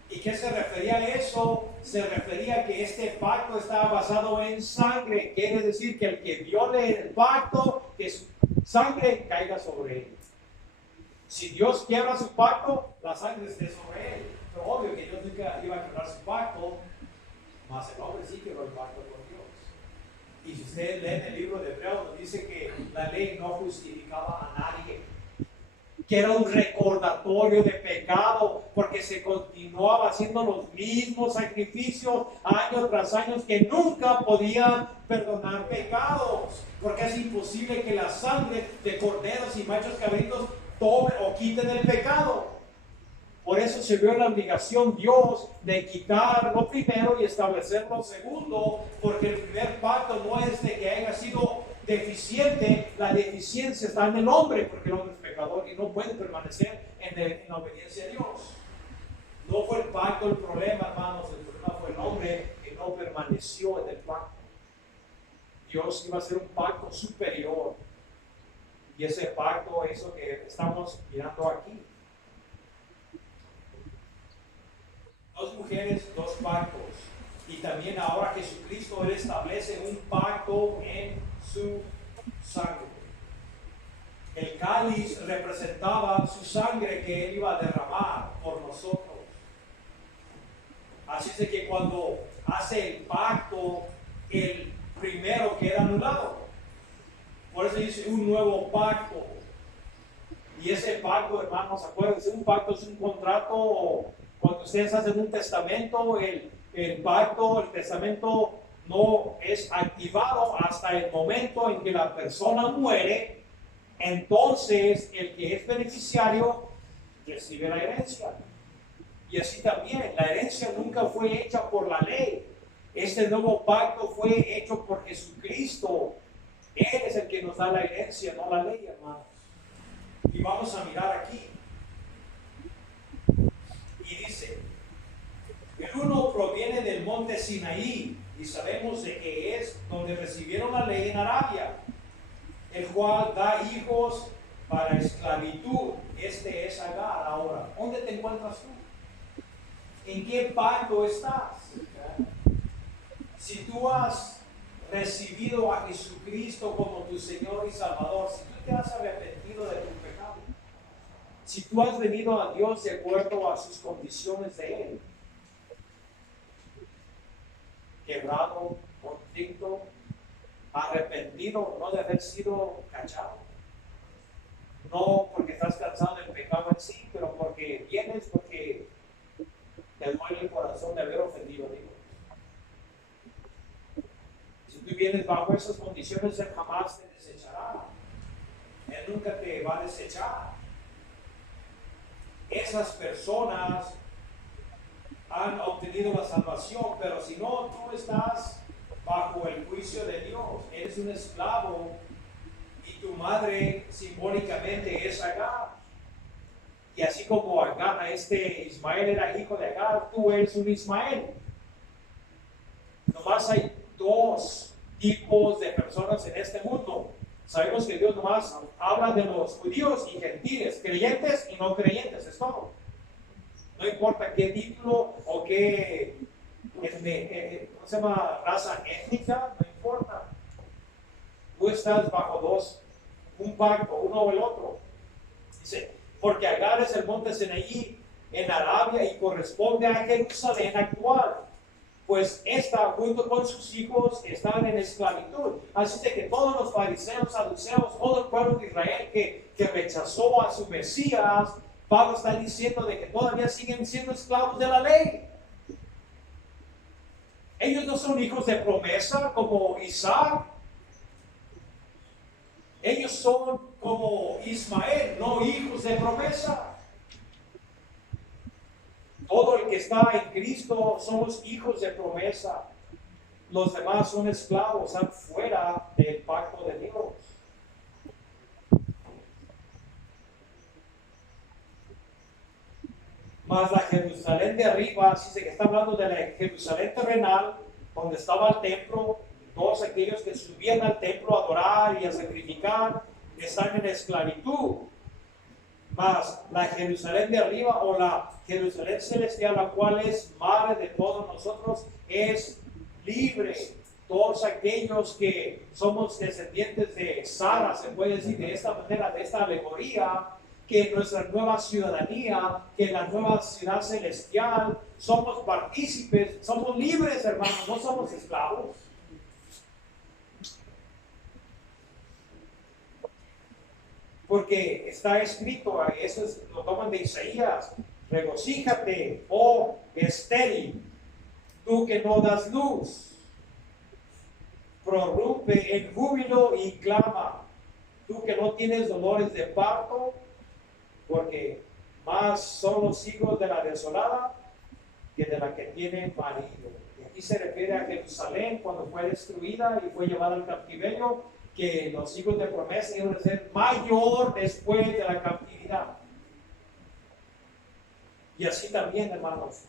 ¿Y qué se refería a eso? Se refería a que este pacto estaba basado en sangre. Quiere decir que el que viole el pacto, que su sangre caiga sobre él. Si Dios quiebra su pacto, la sangre esté sobre él. Pero obvio que Dios nunca iba a quebrar su pacto, mas el hombre sí quebró el pacto con Dios. Y si usted lee en el libro de Hebreos, nos dice que la ley no justificaba a nadie, que era un recordatorio de pecado, porque se continuaba haciendo los mismos sacrificios año tras año que nunca podían perdonar pecados, porque es imposible que la sangre de corderos y machos cabritos tome o quiten el pecado. Por eso se vio la obligación Dios de quitar lo primero y establecer lo segundo, porque el primer pacto no es de que haya sido deficiente, la deficiencia está en el hombre, porque el hombre es pecador y no puede permanecer en obediencia a Dios. No fue el pacto el problema, hermanos, el problema fue el hombre que no permaneció en el pacto. Dios iba a hacer un pacto superior, y ese pacto es lo que estamos mirando aquí. Dos mujeres, dos pactos. Y también ahora Jesucristo, Él establece un pacto en su sangre. El cáliz representaba su sangre que Él iba a derramar por nosotros. Así es de que cuando hace el pacto, el primero queda anulado. Por eso dice un nuevo pacto. Y ese pacto, hermanos, acuérdense, un pacto es un contrato. Cuando ustedes hacen un testamento, el pacto, el testamento no es activado hasta el momento en que la persona muere. Entonces el que es beneficiario recibe la herencia. Y así también, la herencia nunca fue hecha por la ley. Este nuevo pacto fue hecho por Jesucristo. Él es el que nos da la herencia, no la ley, hermanos. Y vamos a mirar aquí. Y dice, el uno proviene del monte Sinaí y sabemos de que es donde recibieron la ley en Arabia, el cual da hijos para esclavitud. Este es Agar. Ahora, ¿dónde te encuentras tú? ¿En qué pacto estás? Si tú has recibido a Jesucristo como tu Señor y Salvador, si tú te has arrepentido de tu pecado, si tú has venido a Dios de acuerdo a sus condiciones de Él, quebrado, contrito, arrepentido, no de haber sido cachado, no porque estás cansado del pecado en sí, pero porque vienes porque te duele el corazón de haber ofendido a Dios. Si tú vienes bajo esas condiciones, Él jamás te desechará. Él nunca te va a desechar. Esas personas han obtenido la salvación, pero si no, tú estás bajo el juicio de Dios. Eres un esclavo y tu madre simbólicamente es Agar. Y así como Agar, Ismael era hijo de Agar, tú eres un Ismael. Nomás hay dos tipos de personas en este mundo. Sabemos que Dios nomás habla de los judíos y gentiles, creyentes y no creyentes, es todo. No importa qué título o qué ¿cómo se llama? Raza étnica, no importa. Tú estás bajo dos, un pacto, uno o el otro. Dice, porque Agar es el monte Sinaí en Arabia y corresponde a Jerusalén actual, pues esta junto con sus hijos están en esclavitud. Así de que todos los fariseos, saduceos, todo el pueblo de Israel que rechazó a su Mesías, Pablo está diciendo de que todavía siguen siendo esclavos de la ley. Ellos no son hijos de promesa como Isaac. Ellos son como Ismael, no hijos de promesa. Todo el que está en Cristo somos hijos de promesa. Los demás son esclavos, están fuera del pacto de Dios. Mas la Jerusalén de arriba, así que está hablando de la Jerusalén terrenal, donde estaba el templo, todos aquellos que subían al templo a adorar y a sacrificar, están en esclavitud. Mas la Jerusalén de arriba o la Jerusalén celestial, la cual es madre de todos nosotros, es libre. Todos aquellos que somos descendientes de Sara, se puede decir de esta manera, de esta alegoría, que nuestra nueva ciudadanía, que la nueva ciudad celestial, somos partícipes, somos libres, hermanos, no somos esclavos. Porque está escrito, eso lo toman de Isaías, regocíjate, oh estéril, tú que no das luz, prorrumpe en júbilo y clama, tú que no tienes dolores de parto, porque más son los hijos de la desolada que de la que tiene marido. Y aquí se refiere a Jerusalén cuando fue destruida y fue llevada al cautiverio, que los hijos de promesa iban a ser mayor después de la captividad. Y así también, hermanos,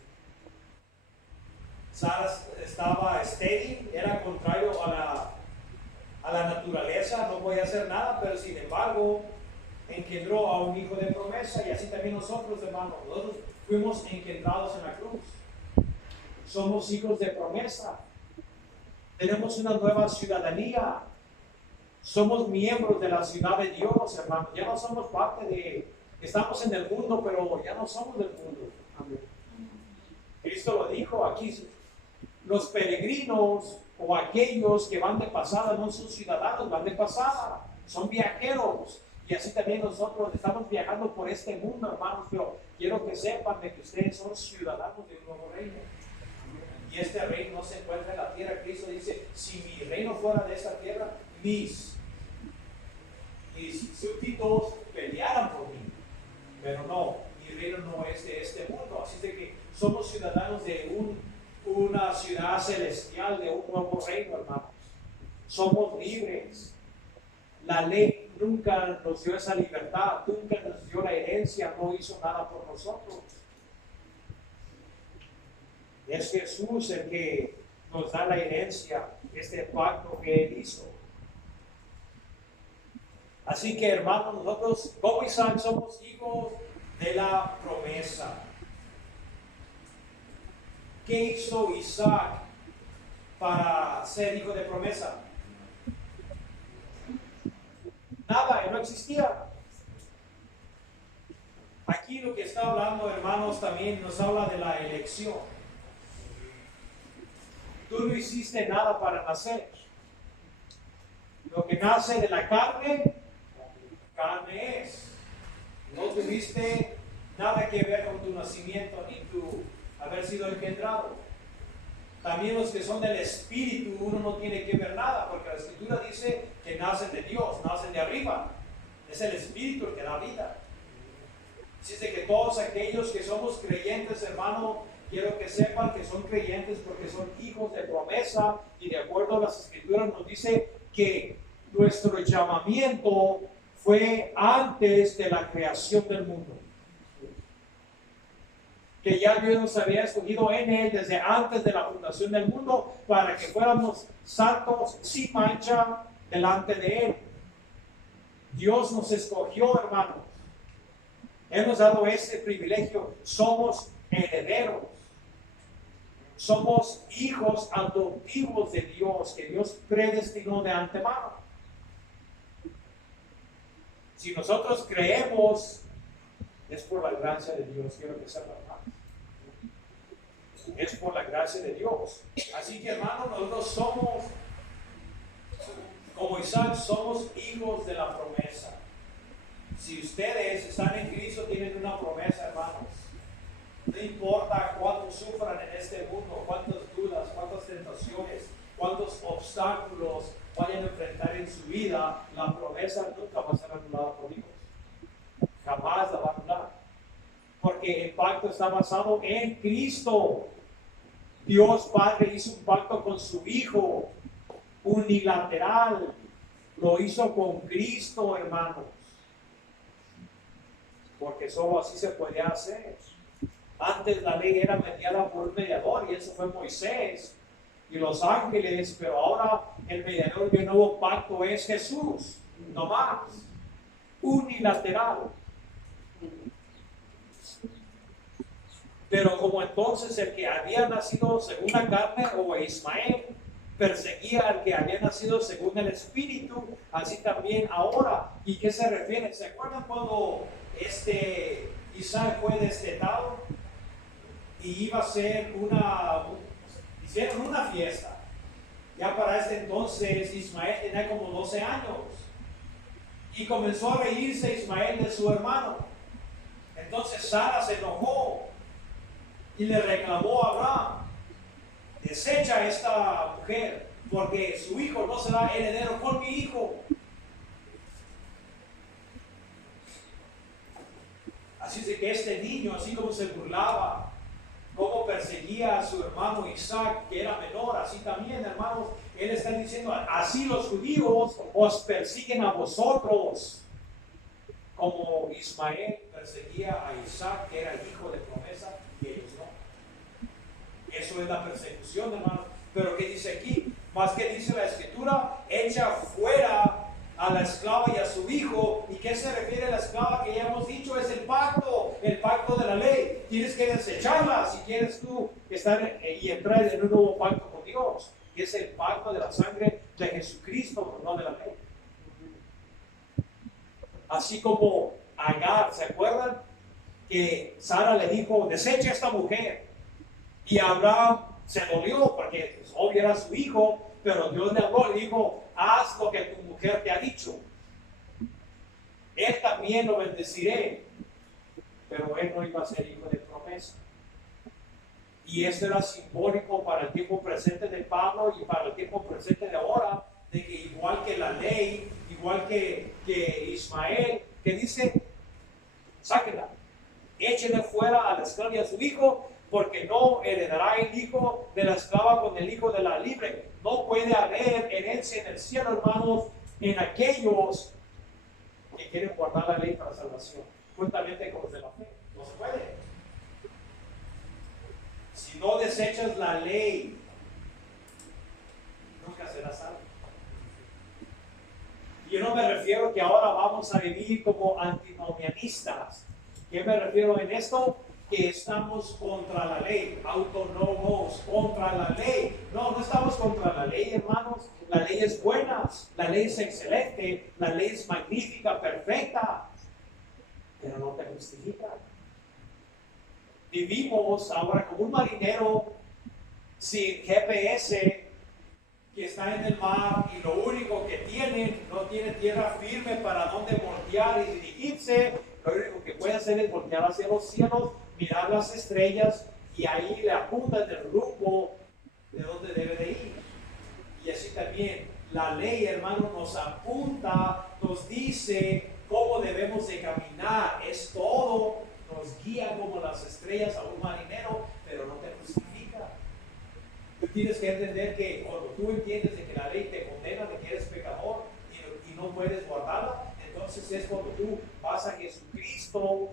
Sara estaba estéril, era contrario a la naturaleza, no podía hacer nada, pero sin embargo engendró a un hijo de promesa. Y así también nosotros, hermanos, nosotros fuimos engendrados en la cruz, somos hijos de promesa, tenemos una nueva ciudadanía, somos miembros de la ciudad de Dios, hermanos. Ya no somos parte estamos en el mundo, pero ya no somos del mundo. Amén. Cristo lo dijo aquí, los peregrinos o aquellos que van de pasada no son ciudadanos, van de pasada, son viajeros. Y así también nosotros estamos viajando por este mundo, hermanos, pero quiero que sepan de que ustedes son ciudadanos de un nuevo reino. Y este reino no se encuentra en la tierra. Cristo dice, si mi reino fuera de esta tierra, mis súbditos pelearan por mí. Pero no, mi reino no es de este mundo. Así de que somos ciudadanos de una ciudad celestial, de un nuevo reino, hermanos. Somos libres. La ley nunca nos dio esa libertad, nunca nos dio la herencia, no hizo nada por nosotros. Es Jesús el que nos da la herencia, este pacto que Él hizo. Así que, hermanos, nosotros como Isaac somos hijos de la promesa. ¿Qué hizo Isaac para ser hijo de promesa? Nada, no existía. Aquí lo que está hablando, hermanos, también nos habla de la elección. Tú no hiciste nada para nacer. Lo que nace de la carne, carne es. No tuviste nada que ver con tu nacimiento ni tu haber sido engendrado. También los que son del Espíritu, uno no tiene que ver nada, porque la Escritura dice que nacen de Dios, nacen de arriba. Es el Espíritu el que da vida. Así es de que todos aquellos que somos creyentes, hermano, quiero que sepan que son creyentes porque son hijos de promesa, y de acuerdo a las Escrituras nos dice que nuestro llamamiento fue antes de la creación del mundo. Que ya Dios nos había escogido en Él desde antes de la fundación del mundo para que fuéramos santos sin mancha delante de Él. Dios nos escogió, hermanos. Él nos ha dado ese privilegio. Somos herederos. Somos hijos adoptivos de Dios, que Dios predestinó de antemano. Si nosotros creemos, es por la gracia de Dios. Quiero que sepan, hermanos. Es por la gracia de Dios. Así que, hermanos, nosotros somos, como Isaac, somos hijos de la promesa. Si ustedes están en Cristo, tienen una promesa, hermanos. No importa cuánto sufran en este mundo, cuántas dudas, cuántas tentaciones, cuántos obstáculos vayan a enfrentar en su vida, la promesa nunca va a ser anulada por Dios. Jamás la va a anular. Porque el pacto está basado en Cristo. Dios Padre hizo un pacto con su Hijo, unilateral. Lo hizo con Cristo, hermanos. Porque solo así se podía hacer. Antes la ley era mediada por un mediador, y eso fue Moisés y los ángeles, pero ahora el mediador del nuevo pacto es Jesús, no más. Unilateral. Pero como entonces el que había nacido según la carne, o Ismael, perseguía al que había nacido según el Espíritu, así también ahora. ¿Y qué se refiere? ¿Se acuerdan cuando Isaac fue destetado y iba a ser hicieron una fiesta? Ya para este entonces Ismael tenía como 12 años y comenzó a reírse Ismael de su hermano. Entonces Sara se enojó y le reclamó a Abraham: desecha a esta mujer, porque su hijo no será heredero con mi hijo. Así de que este niño, así como se burlaba, como perseguía a su hermano Isaac, que era menor, así también, hermanos, él está diciendo: así los judíos os persiguen a vosotros, como Ismael perseguía a Isaac, que era el hijo de promesa, y ellos no. Eso es la persecución, hermanos. Pero ¿qué dice aquí? Más que dice la Escritura: echa fuera a la esclava y a su hijo. ¿Y qué se refiere a la esclava? Que ya hemos dicho, es el pacto de la ley. Tienes que desecharla si quieres tú estar y entrar en un nuevo pacto con Dios, que es el pacto de la sangre de Jesucristo, no de la ley. Así como Agar, ¿se acuerdan? Que Sara le dijo: desecha a esta mujer. Y Abraham se dolió porque pues, obvio era su hijo, pero Dios le habló y dijo: haz lo que tu mujer te ha dicho. Él también lo bendeciré. Pero él no iba a ser hijo de promesa. Y esto era simbólico para el tiempo presente de Pablo y para el tiempo presente de ahora, de que igual que la ley, igual que Ismael, que dice: sáquenla, échenle fuera a la esclava y a su hijo, porque no heredará el hijo de la esclava con el hijo de la libre. No puede haber herencia en el cielo, hermanos, en aquellos que quieren guardar la ley para salvación, juntamente con los de la fe. No se puede. Si Si no desechas la ley, nunca serás salvo. Yo no me refiero que ahora vamos a vivir como antinomianistas. ¿Qué me refiero en esto? Que estamos contra la ley, autónomos, contra la ley. No, no estamos contra la ley, hermanos. La ley es buena, la ley es excelente, la ley es magnífica, perfecta, pero no te justifica. Vivimos ahora como un marinero sin GPS que está en el mar y lo único que tiene, no tiene tierra firme para donde voltear y dirigirse. Lo único que puede hacer es voltear hacia los cielos, mirar las estrellas y ahí le apunta el rumbo de donde debe de ir. Y así también la ley, hermano, nos apunta, nos dice cómo debemos de caminar. Es todo, nos guía como las estrellas a un marinero, pero no te justifica. Tú tienes que entender que cuando tú entiendes de que la ley te condena, de que eres pecador y no puedes guardarla, entonces es cuando tú vas a Jesucristo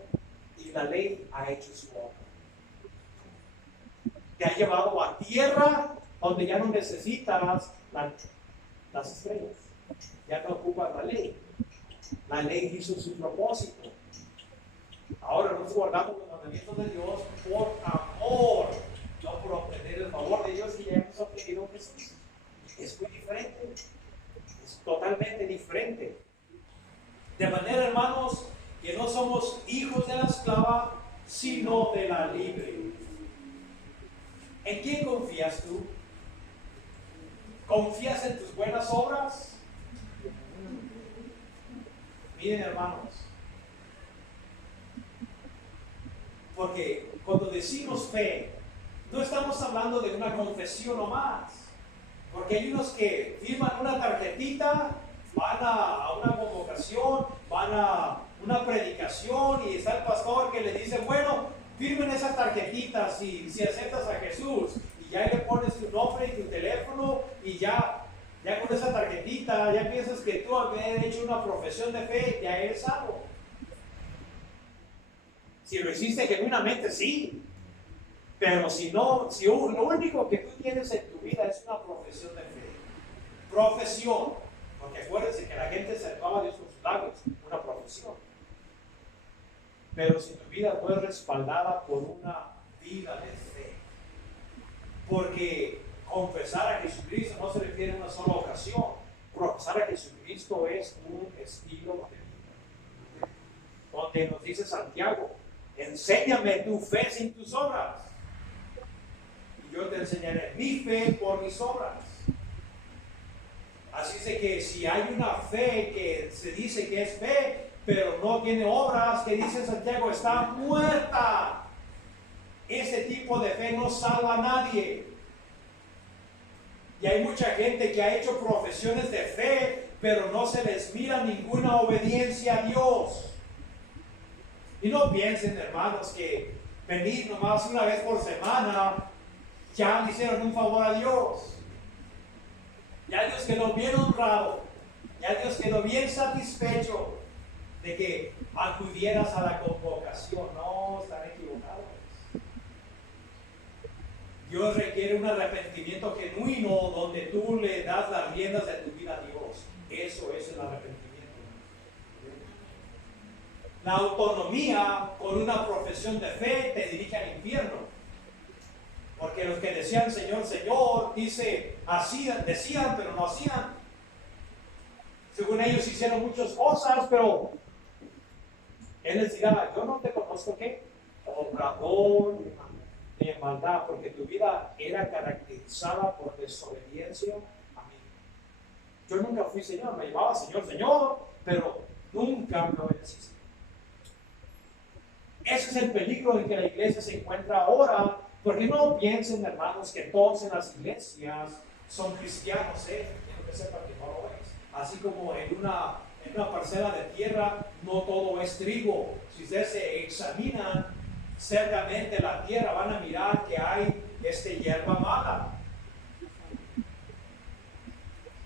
y la ley ha hecho su obra. Te ha llevado a tierra donde ya no necesitas las estrellas. Ya no ocupas la ley. La ley hizo su propósito. Ahora nos guardamos los mandamientos de Dios por amor, no por obtener el favor de Dios que ya hemos obtenido en Jesús. Es muy diferente. Es totalmente diferente. De manera, hermanos, que no somos hijos de la esclava, sino de la libre. ¿En quién confías tú? ¿Confías en tus buenas obras? Miren, hermanos, porque cuando decimos fe, no estamos hablando de una confesión o más, porque hay unos que firman una tarjetita, van a una convocación, van a una predicación y está el pastor que le dice, bueno, firmen esas tarjetitas si aceptas a Jesús, y ya le pones tu nombre y tu teléfono y ya con esa tarjetita ya piensas que tú habías hecho una profesión de fe, ya eres salvo. Si lo hiciste genuinamente, sí, pero si no, si lo único que tú tienes en tu vida es una profesión de fe, profesión, porque acuérdense que la gente se acercaba a Dios con sus labios, una profesión. Pero si tu vida no es respaldada por una vida de fe, porque confesar a Jesucristo no se refiere a una sola ocasión, profesar a Jesucristo es un estilo de vida, donde nos dice Santiago, enséñame tu fe sin tus obras, y yo te enseñaré mi fe por mis obras. Así es de que si hay una fe que se dice que es fe, pero no tiene obras, que dice Santiago, está muerta. Ese tipo de fe no salva a nadie. Y hay mucha gente que ha hecho profesiones de fe, pero no se les mira ninguna obediencia a Dios. Y no piensen, hermanos, que venir nomás una vez por semana ya le hicieron un favor a Dios. Ya Dios quedó bien honrado, ya Dios quedó bien satisfecho de que acudieras a la convocación. No, están equivocados. Dios requiere un arrepentimiento genuino donde tú le das las riendas de tu vida a Dios. Eso es el arrepentimiento. La autonomía con una profesión de fe te dirige al infierno. Porque los que decían Señor, Señor, dice, decían, pero no hacían. Según ellos hicieron muchas cosas, pero Él les dirá, yo no te conozco, ¿qué? Obrador de maldad, porque tu vida era caracterizada por desobediencia a mí. Yo nunca fui Señor, me llamaba Señor, Señor, pero nunca me obedeciste. Ese es el peligro en que la iglesia se encuentra ahora, porque no piensen, hermanos, que todos en las iglesias son cristianos, quiero que sepan que no lo es. Así como en una parcela de tierra no todo es trigo. Si ustedes se examinan cercamente la tierra, van a mirar que hay hierba mala.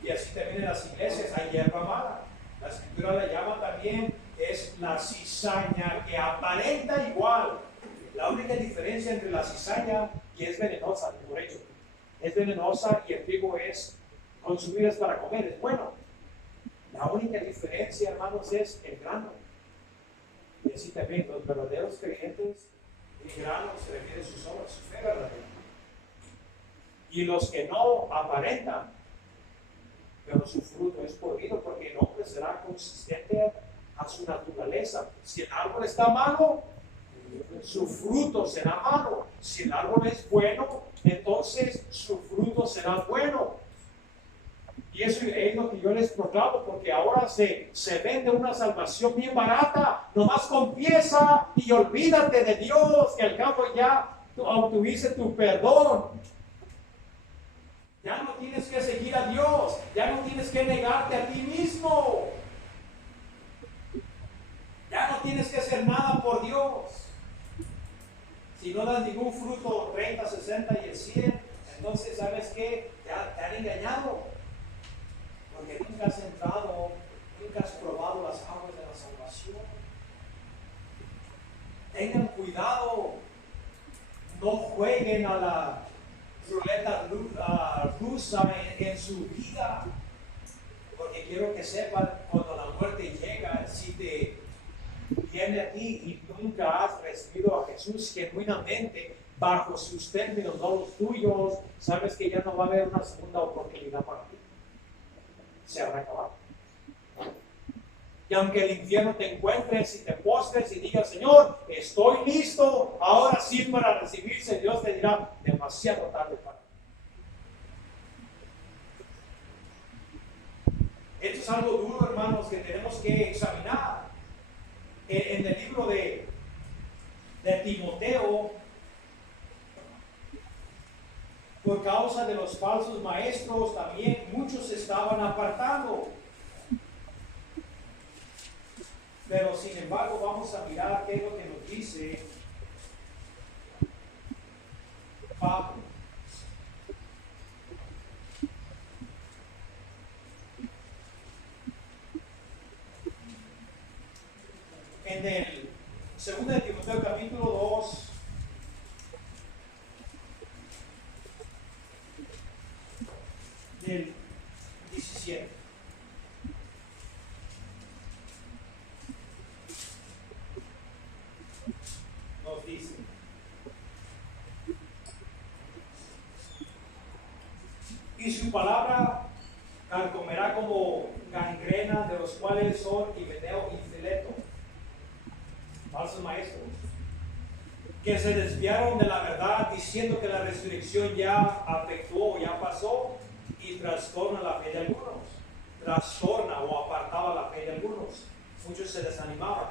Y así también en las iglesias hay hierba mala. La escritura la llama también, es la cizaña que aparenta igual. La única diferencia entre la cizaña y que es venenosa, por hecho. Es venenosa y el trigo es consumido es para comer, es bueno. La única diferencia, hermanos, es el grano. Y así también los verdaderos creyentes, el grano se refiere a sus obras, su fe verdadera. Y los que no aparentan, pero su fruto es podrido, porque el hombre será consistente a su naturaleza. Si el árbol está malo, su fruto será malo. Si el árbol es bueno, entonces su fruto será bueno. Y eso es lo que yo les proclamo, porque ahora se vende una salvación bien barata. Nomás confiesa y olvídate de Dios, que al cabo ya obtuviste tu perdón. Ya no tienes que seguir a Dios, ya no tienes que negarte a ti mismo. Ya no tienes que hacer nada por Dios. Si no das ningún fruto, 30, 60 y el 100, entonces, ¿sabes qué? Ya te han engañado. Porque nunca has entrado, nunca has probado las aguas de la salvación. Tengan cuidado, no jueguen a la ruleta rusa en su vida. Porque quiero que sepan, cuando la muerte llega, si te viene a ti y nunca has recibido a Jesús genuinamente bajo sus términos, no los tuyos, sabes que ya no va a haber una segunda oportunidad para ti. Se habrá acabado. Y aunque el infierno te encuentres y te postres y digas, Señor, estoy listo, ahora sí para recibirse, Dios te dirá, demasiado tarde para ti. Esto es algo duro, hermanos, que tenemos que examinar. En el libro de Timoteo, por causa de los falsos maestros, también muchos se estaban apartando. Pero sin embargo, vamos a mirar qué es lo que nos dice Pablo. En el 2 de Timoteo capítulo 2, del 17. Nos dice: y su palabra carcomerá como gangrena, de los cuales son Himeneo y Fileto, falsos maestros, que se desviaron de la verdad diciendo que la resurrección ya afectuó, ya pasó, y trastorna la fe de algunos. Trastorna o apartaba la fe de algunos. Muchos se desanimaban.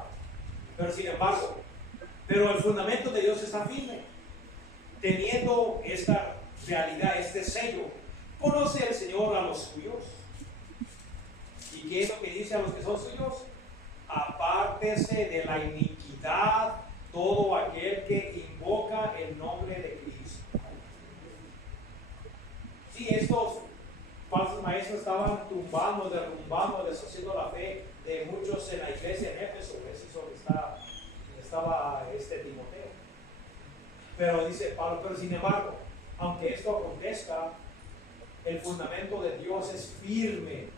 Pero sin embargo, el fundamento de Dios está firme. Teniendo esta realidad, este sello, conoce el Señor a los suyos. ¿Y qué es lo que dice a los que son suyos? Apártese de la iniquidad todo aquel que invoca el nombre de Cristo. Sí, estos falsos maestros estaban tumbando, derrumbando, deshaciendo la fe de muchos en la iglesia en Éfeso. Eso es lo que estaba Timoteo. Pero dice Pablo, pero sin embargo, aunque esto acontezca, el fundamento de Dios es firme,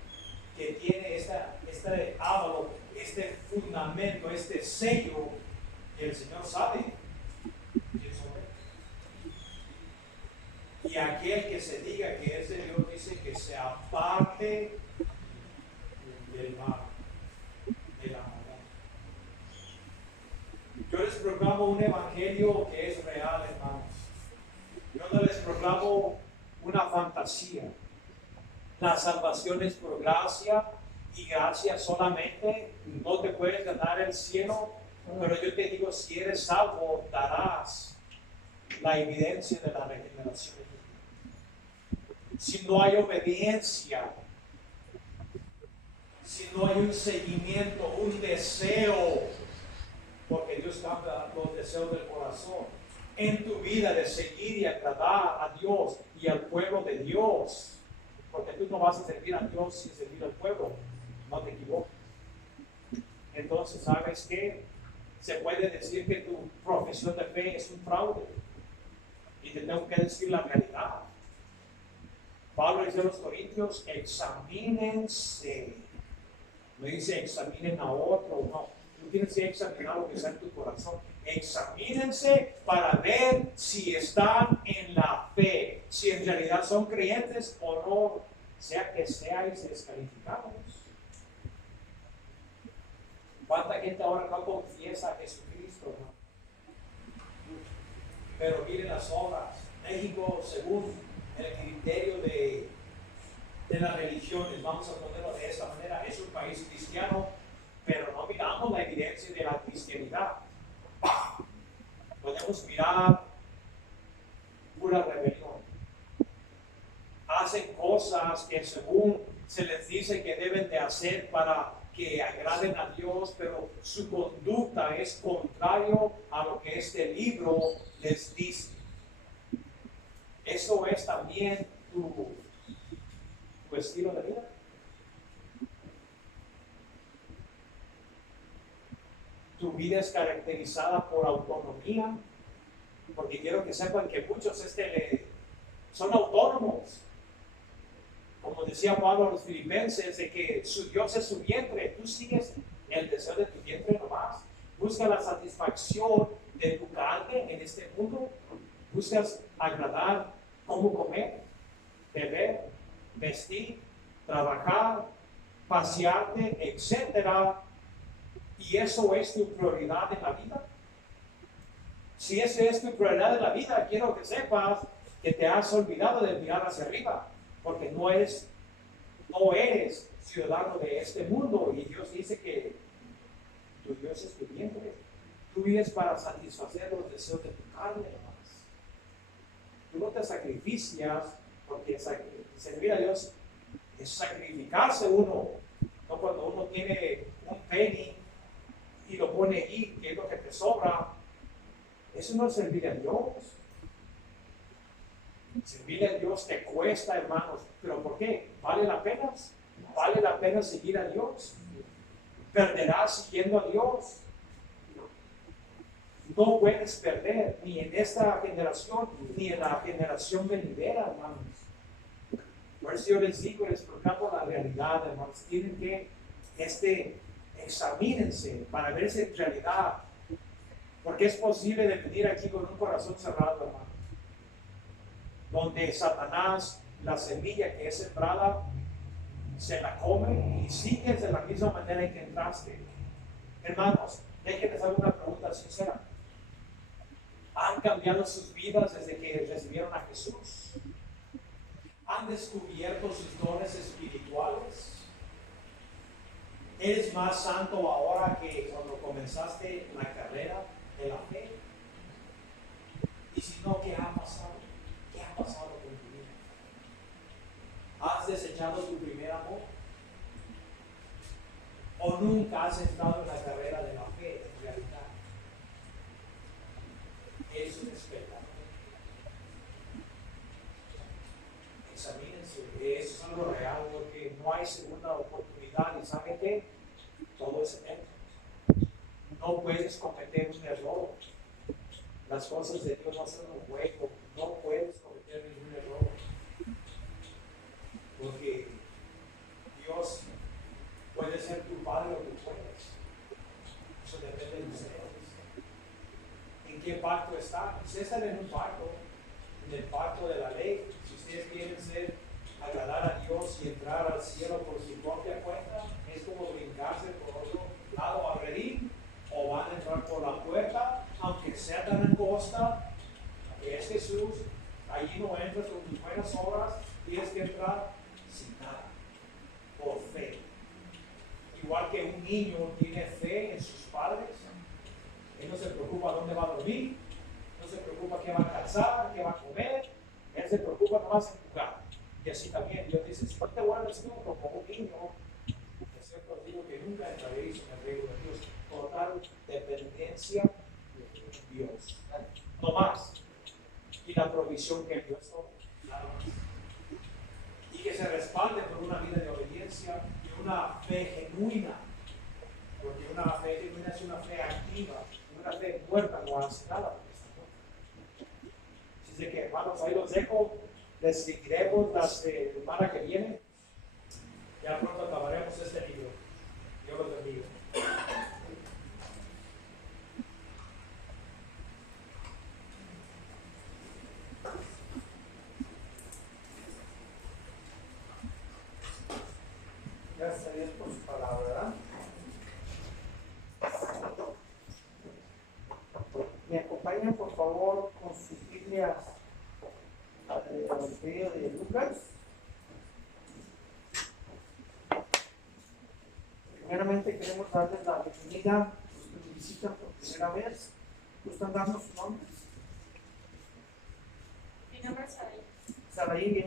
que tiene este ávalo, este fundamento, este sello, que el Señor sabe quién son. Y aquel que se diga que es de Dios, dice que se aparte del mal, de la maldad. Yo les proclamo un evangelio que es real, hermanos. Yo no les proclamo una fantasía. La salvación es por gracia, y gracia solamente. No te puedes ganar el cielo, pero yo te digo, si eres salvo, darás la evidencia de la regeneración. Si no hay obediencia, si no hay un seguimiento, un deseo, porque Dios cambia los deseos del corazón, en tu vida de seguir y agradar a Dios y al pueblo de Dios, porque tú no vas a servir a Dios sin servir al pueblo, no te equivoques. Entonces, ¿sabes qué? Se puede decir que tu profesión de fe es un fraude. Y te tengo que decir la realidad. Pablo dice a los corintios, examínense. No dice examinen a otro, no. Tú tienes que examinar lo que está en tu corazón. Examínense para ver si están en la fe, si en realidad son creyentes o no, sea que seáis descalificados. ¿Cuánta gente ahora no confiesa a Jesucristo? ¿No? Pero miren las obras. México, según el criterio de las religiones, vamos a ponerlo de esta manera, es un país cristiano, pero no miramos la evidencia de la cristianidad. Podemos mirar pura rebelión. Hacen cosas que según se les dice que deben de hacer para que agraden a Dios, pero su conducta es contrario a lo que este libro les dice. Eso es también tu estilo de vida. Tu vida es caracterizada por autonomía, porque quiero que sepan que muchos son autónomos. Como decía Pablo a los filipenses, de que su Dios es su vientre, tú sigues el deseo de tu vientre nomás. Busca la satisfacción de tu carne en este mundo. Buscas agradar, cómo comer, beber, vestir, trabajar, pasearte, etcétera. Y eso es tu prioridad en la vida. Si eso es tu prioridad en la vida, quiero que sepas que te has olvidado de mirar hacia arriba, porque no eres ciudadano de este mundo, y Dios dice que tu Dios es tu vientre. Tú vives para satisfacer los deseos de tu carne nomás. Tú no te sacrificas, porque servir a Dios es sacrificarse uno. No cuando uno tiene un penny y lo pone ahí, que es lo que te sobra. Eso no es servir a Dios. Servir a Dios te cuesta, hermanos. ¿Pero por qué? ¿Vale la pena? ¿Vale la pena seguir a Dios? ¿Perderás siguiendo a Dios? No puedes perder, ni en esta generación, ni en la generación venidera, hermanos. Por eso yo les digo, les proclamo la realidad, hermanos. Tienen que examínense para ver si en realidad, porque es posible de venir aquí con un corazón cerrado, hermanos, donde Satanás, la semilla que es sembrada, se la come y sigues de la misma manera en que entraste. Hermanos, déjenme hacer una pregunta sincera. ¿Han cambiado sus vidas desde que recibieron a Jesús? ¿Han descubierto sus dones espirituales? ¿Eres más santo ahora que cuando comenzaste la carrera de la fe? Y si no, ¿qué ha pasado? ¿Qué ha pasado con tu vida? ¿Has desechado tu primer amor? ¿O nunca has entrado en la carrera de la fe en realidad? Es un espectáculo. Examínense, eso es algo real, porque no hay segunda oportunidad. ¿Y saben qué? Todo es eterno. No puedes cometer un error. Las cosas de Dios no son un juego. No puedes cometer ningún error. Porque Dios puede ser tu padre o tú puedes. Eso depende de ustedes. ¿En qué pacto están? Ustedes están en un pacto, en el pacto de la ley. Si ustedes quieren agradar a Dios y entrar al cielo por su propia cuenta, es como brincarse por otro lado a redil, o van a entrar por la puerta, aunque sea tan angosta, que es Jesús. Allí no entras con tus buenas obras, tienes que entrar sin nada, por fe. Igual que un niño tiene fe en sus padres, él no se preocupa dónde va a dormir, no se preocupa qué va a calzar, qué va a comer, él se preocupa nomás en jugar. Y así también Dios dice, si no te guardas tú como un niño, es cierto, digo que nunca entraréis en el reino de Dios. Total dependencia de Dios, no más. Y la provisión que Dios toma, nada más. Y que se respalde por una vida de obediencia y una fe genuina, porque una fe genuina es una fe activa, una fe muerta no hace nada. Así de que ahí los dejo. Les seguiremos la semana que viene. Ya pronto acabaremos este libro. Dios los bendiga. Gracias a Dios por su palabra, ¿verdad? Me acompañan por favor con sus Biblias al Evangelio de Lucas. Primeramente queremos darles la bienvenida a los que nos visitan por primera vez. ¿Gustan darnos su nombre? Mi nombre es Saraí. Saraí, bienvenido.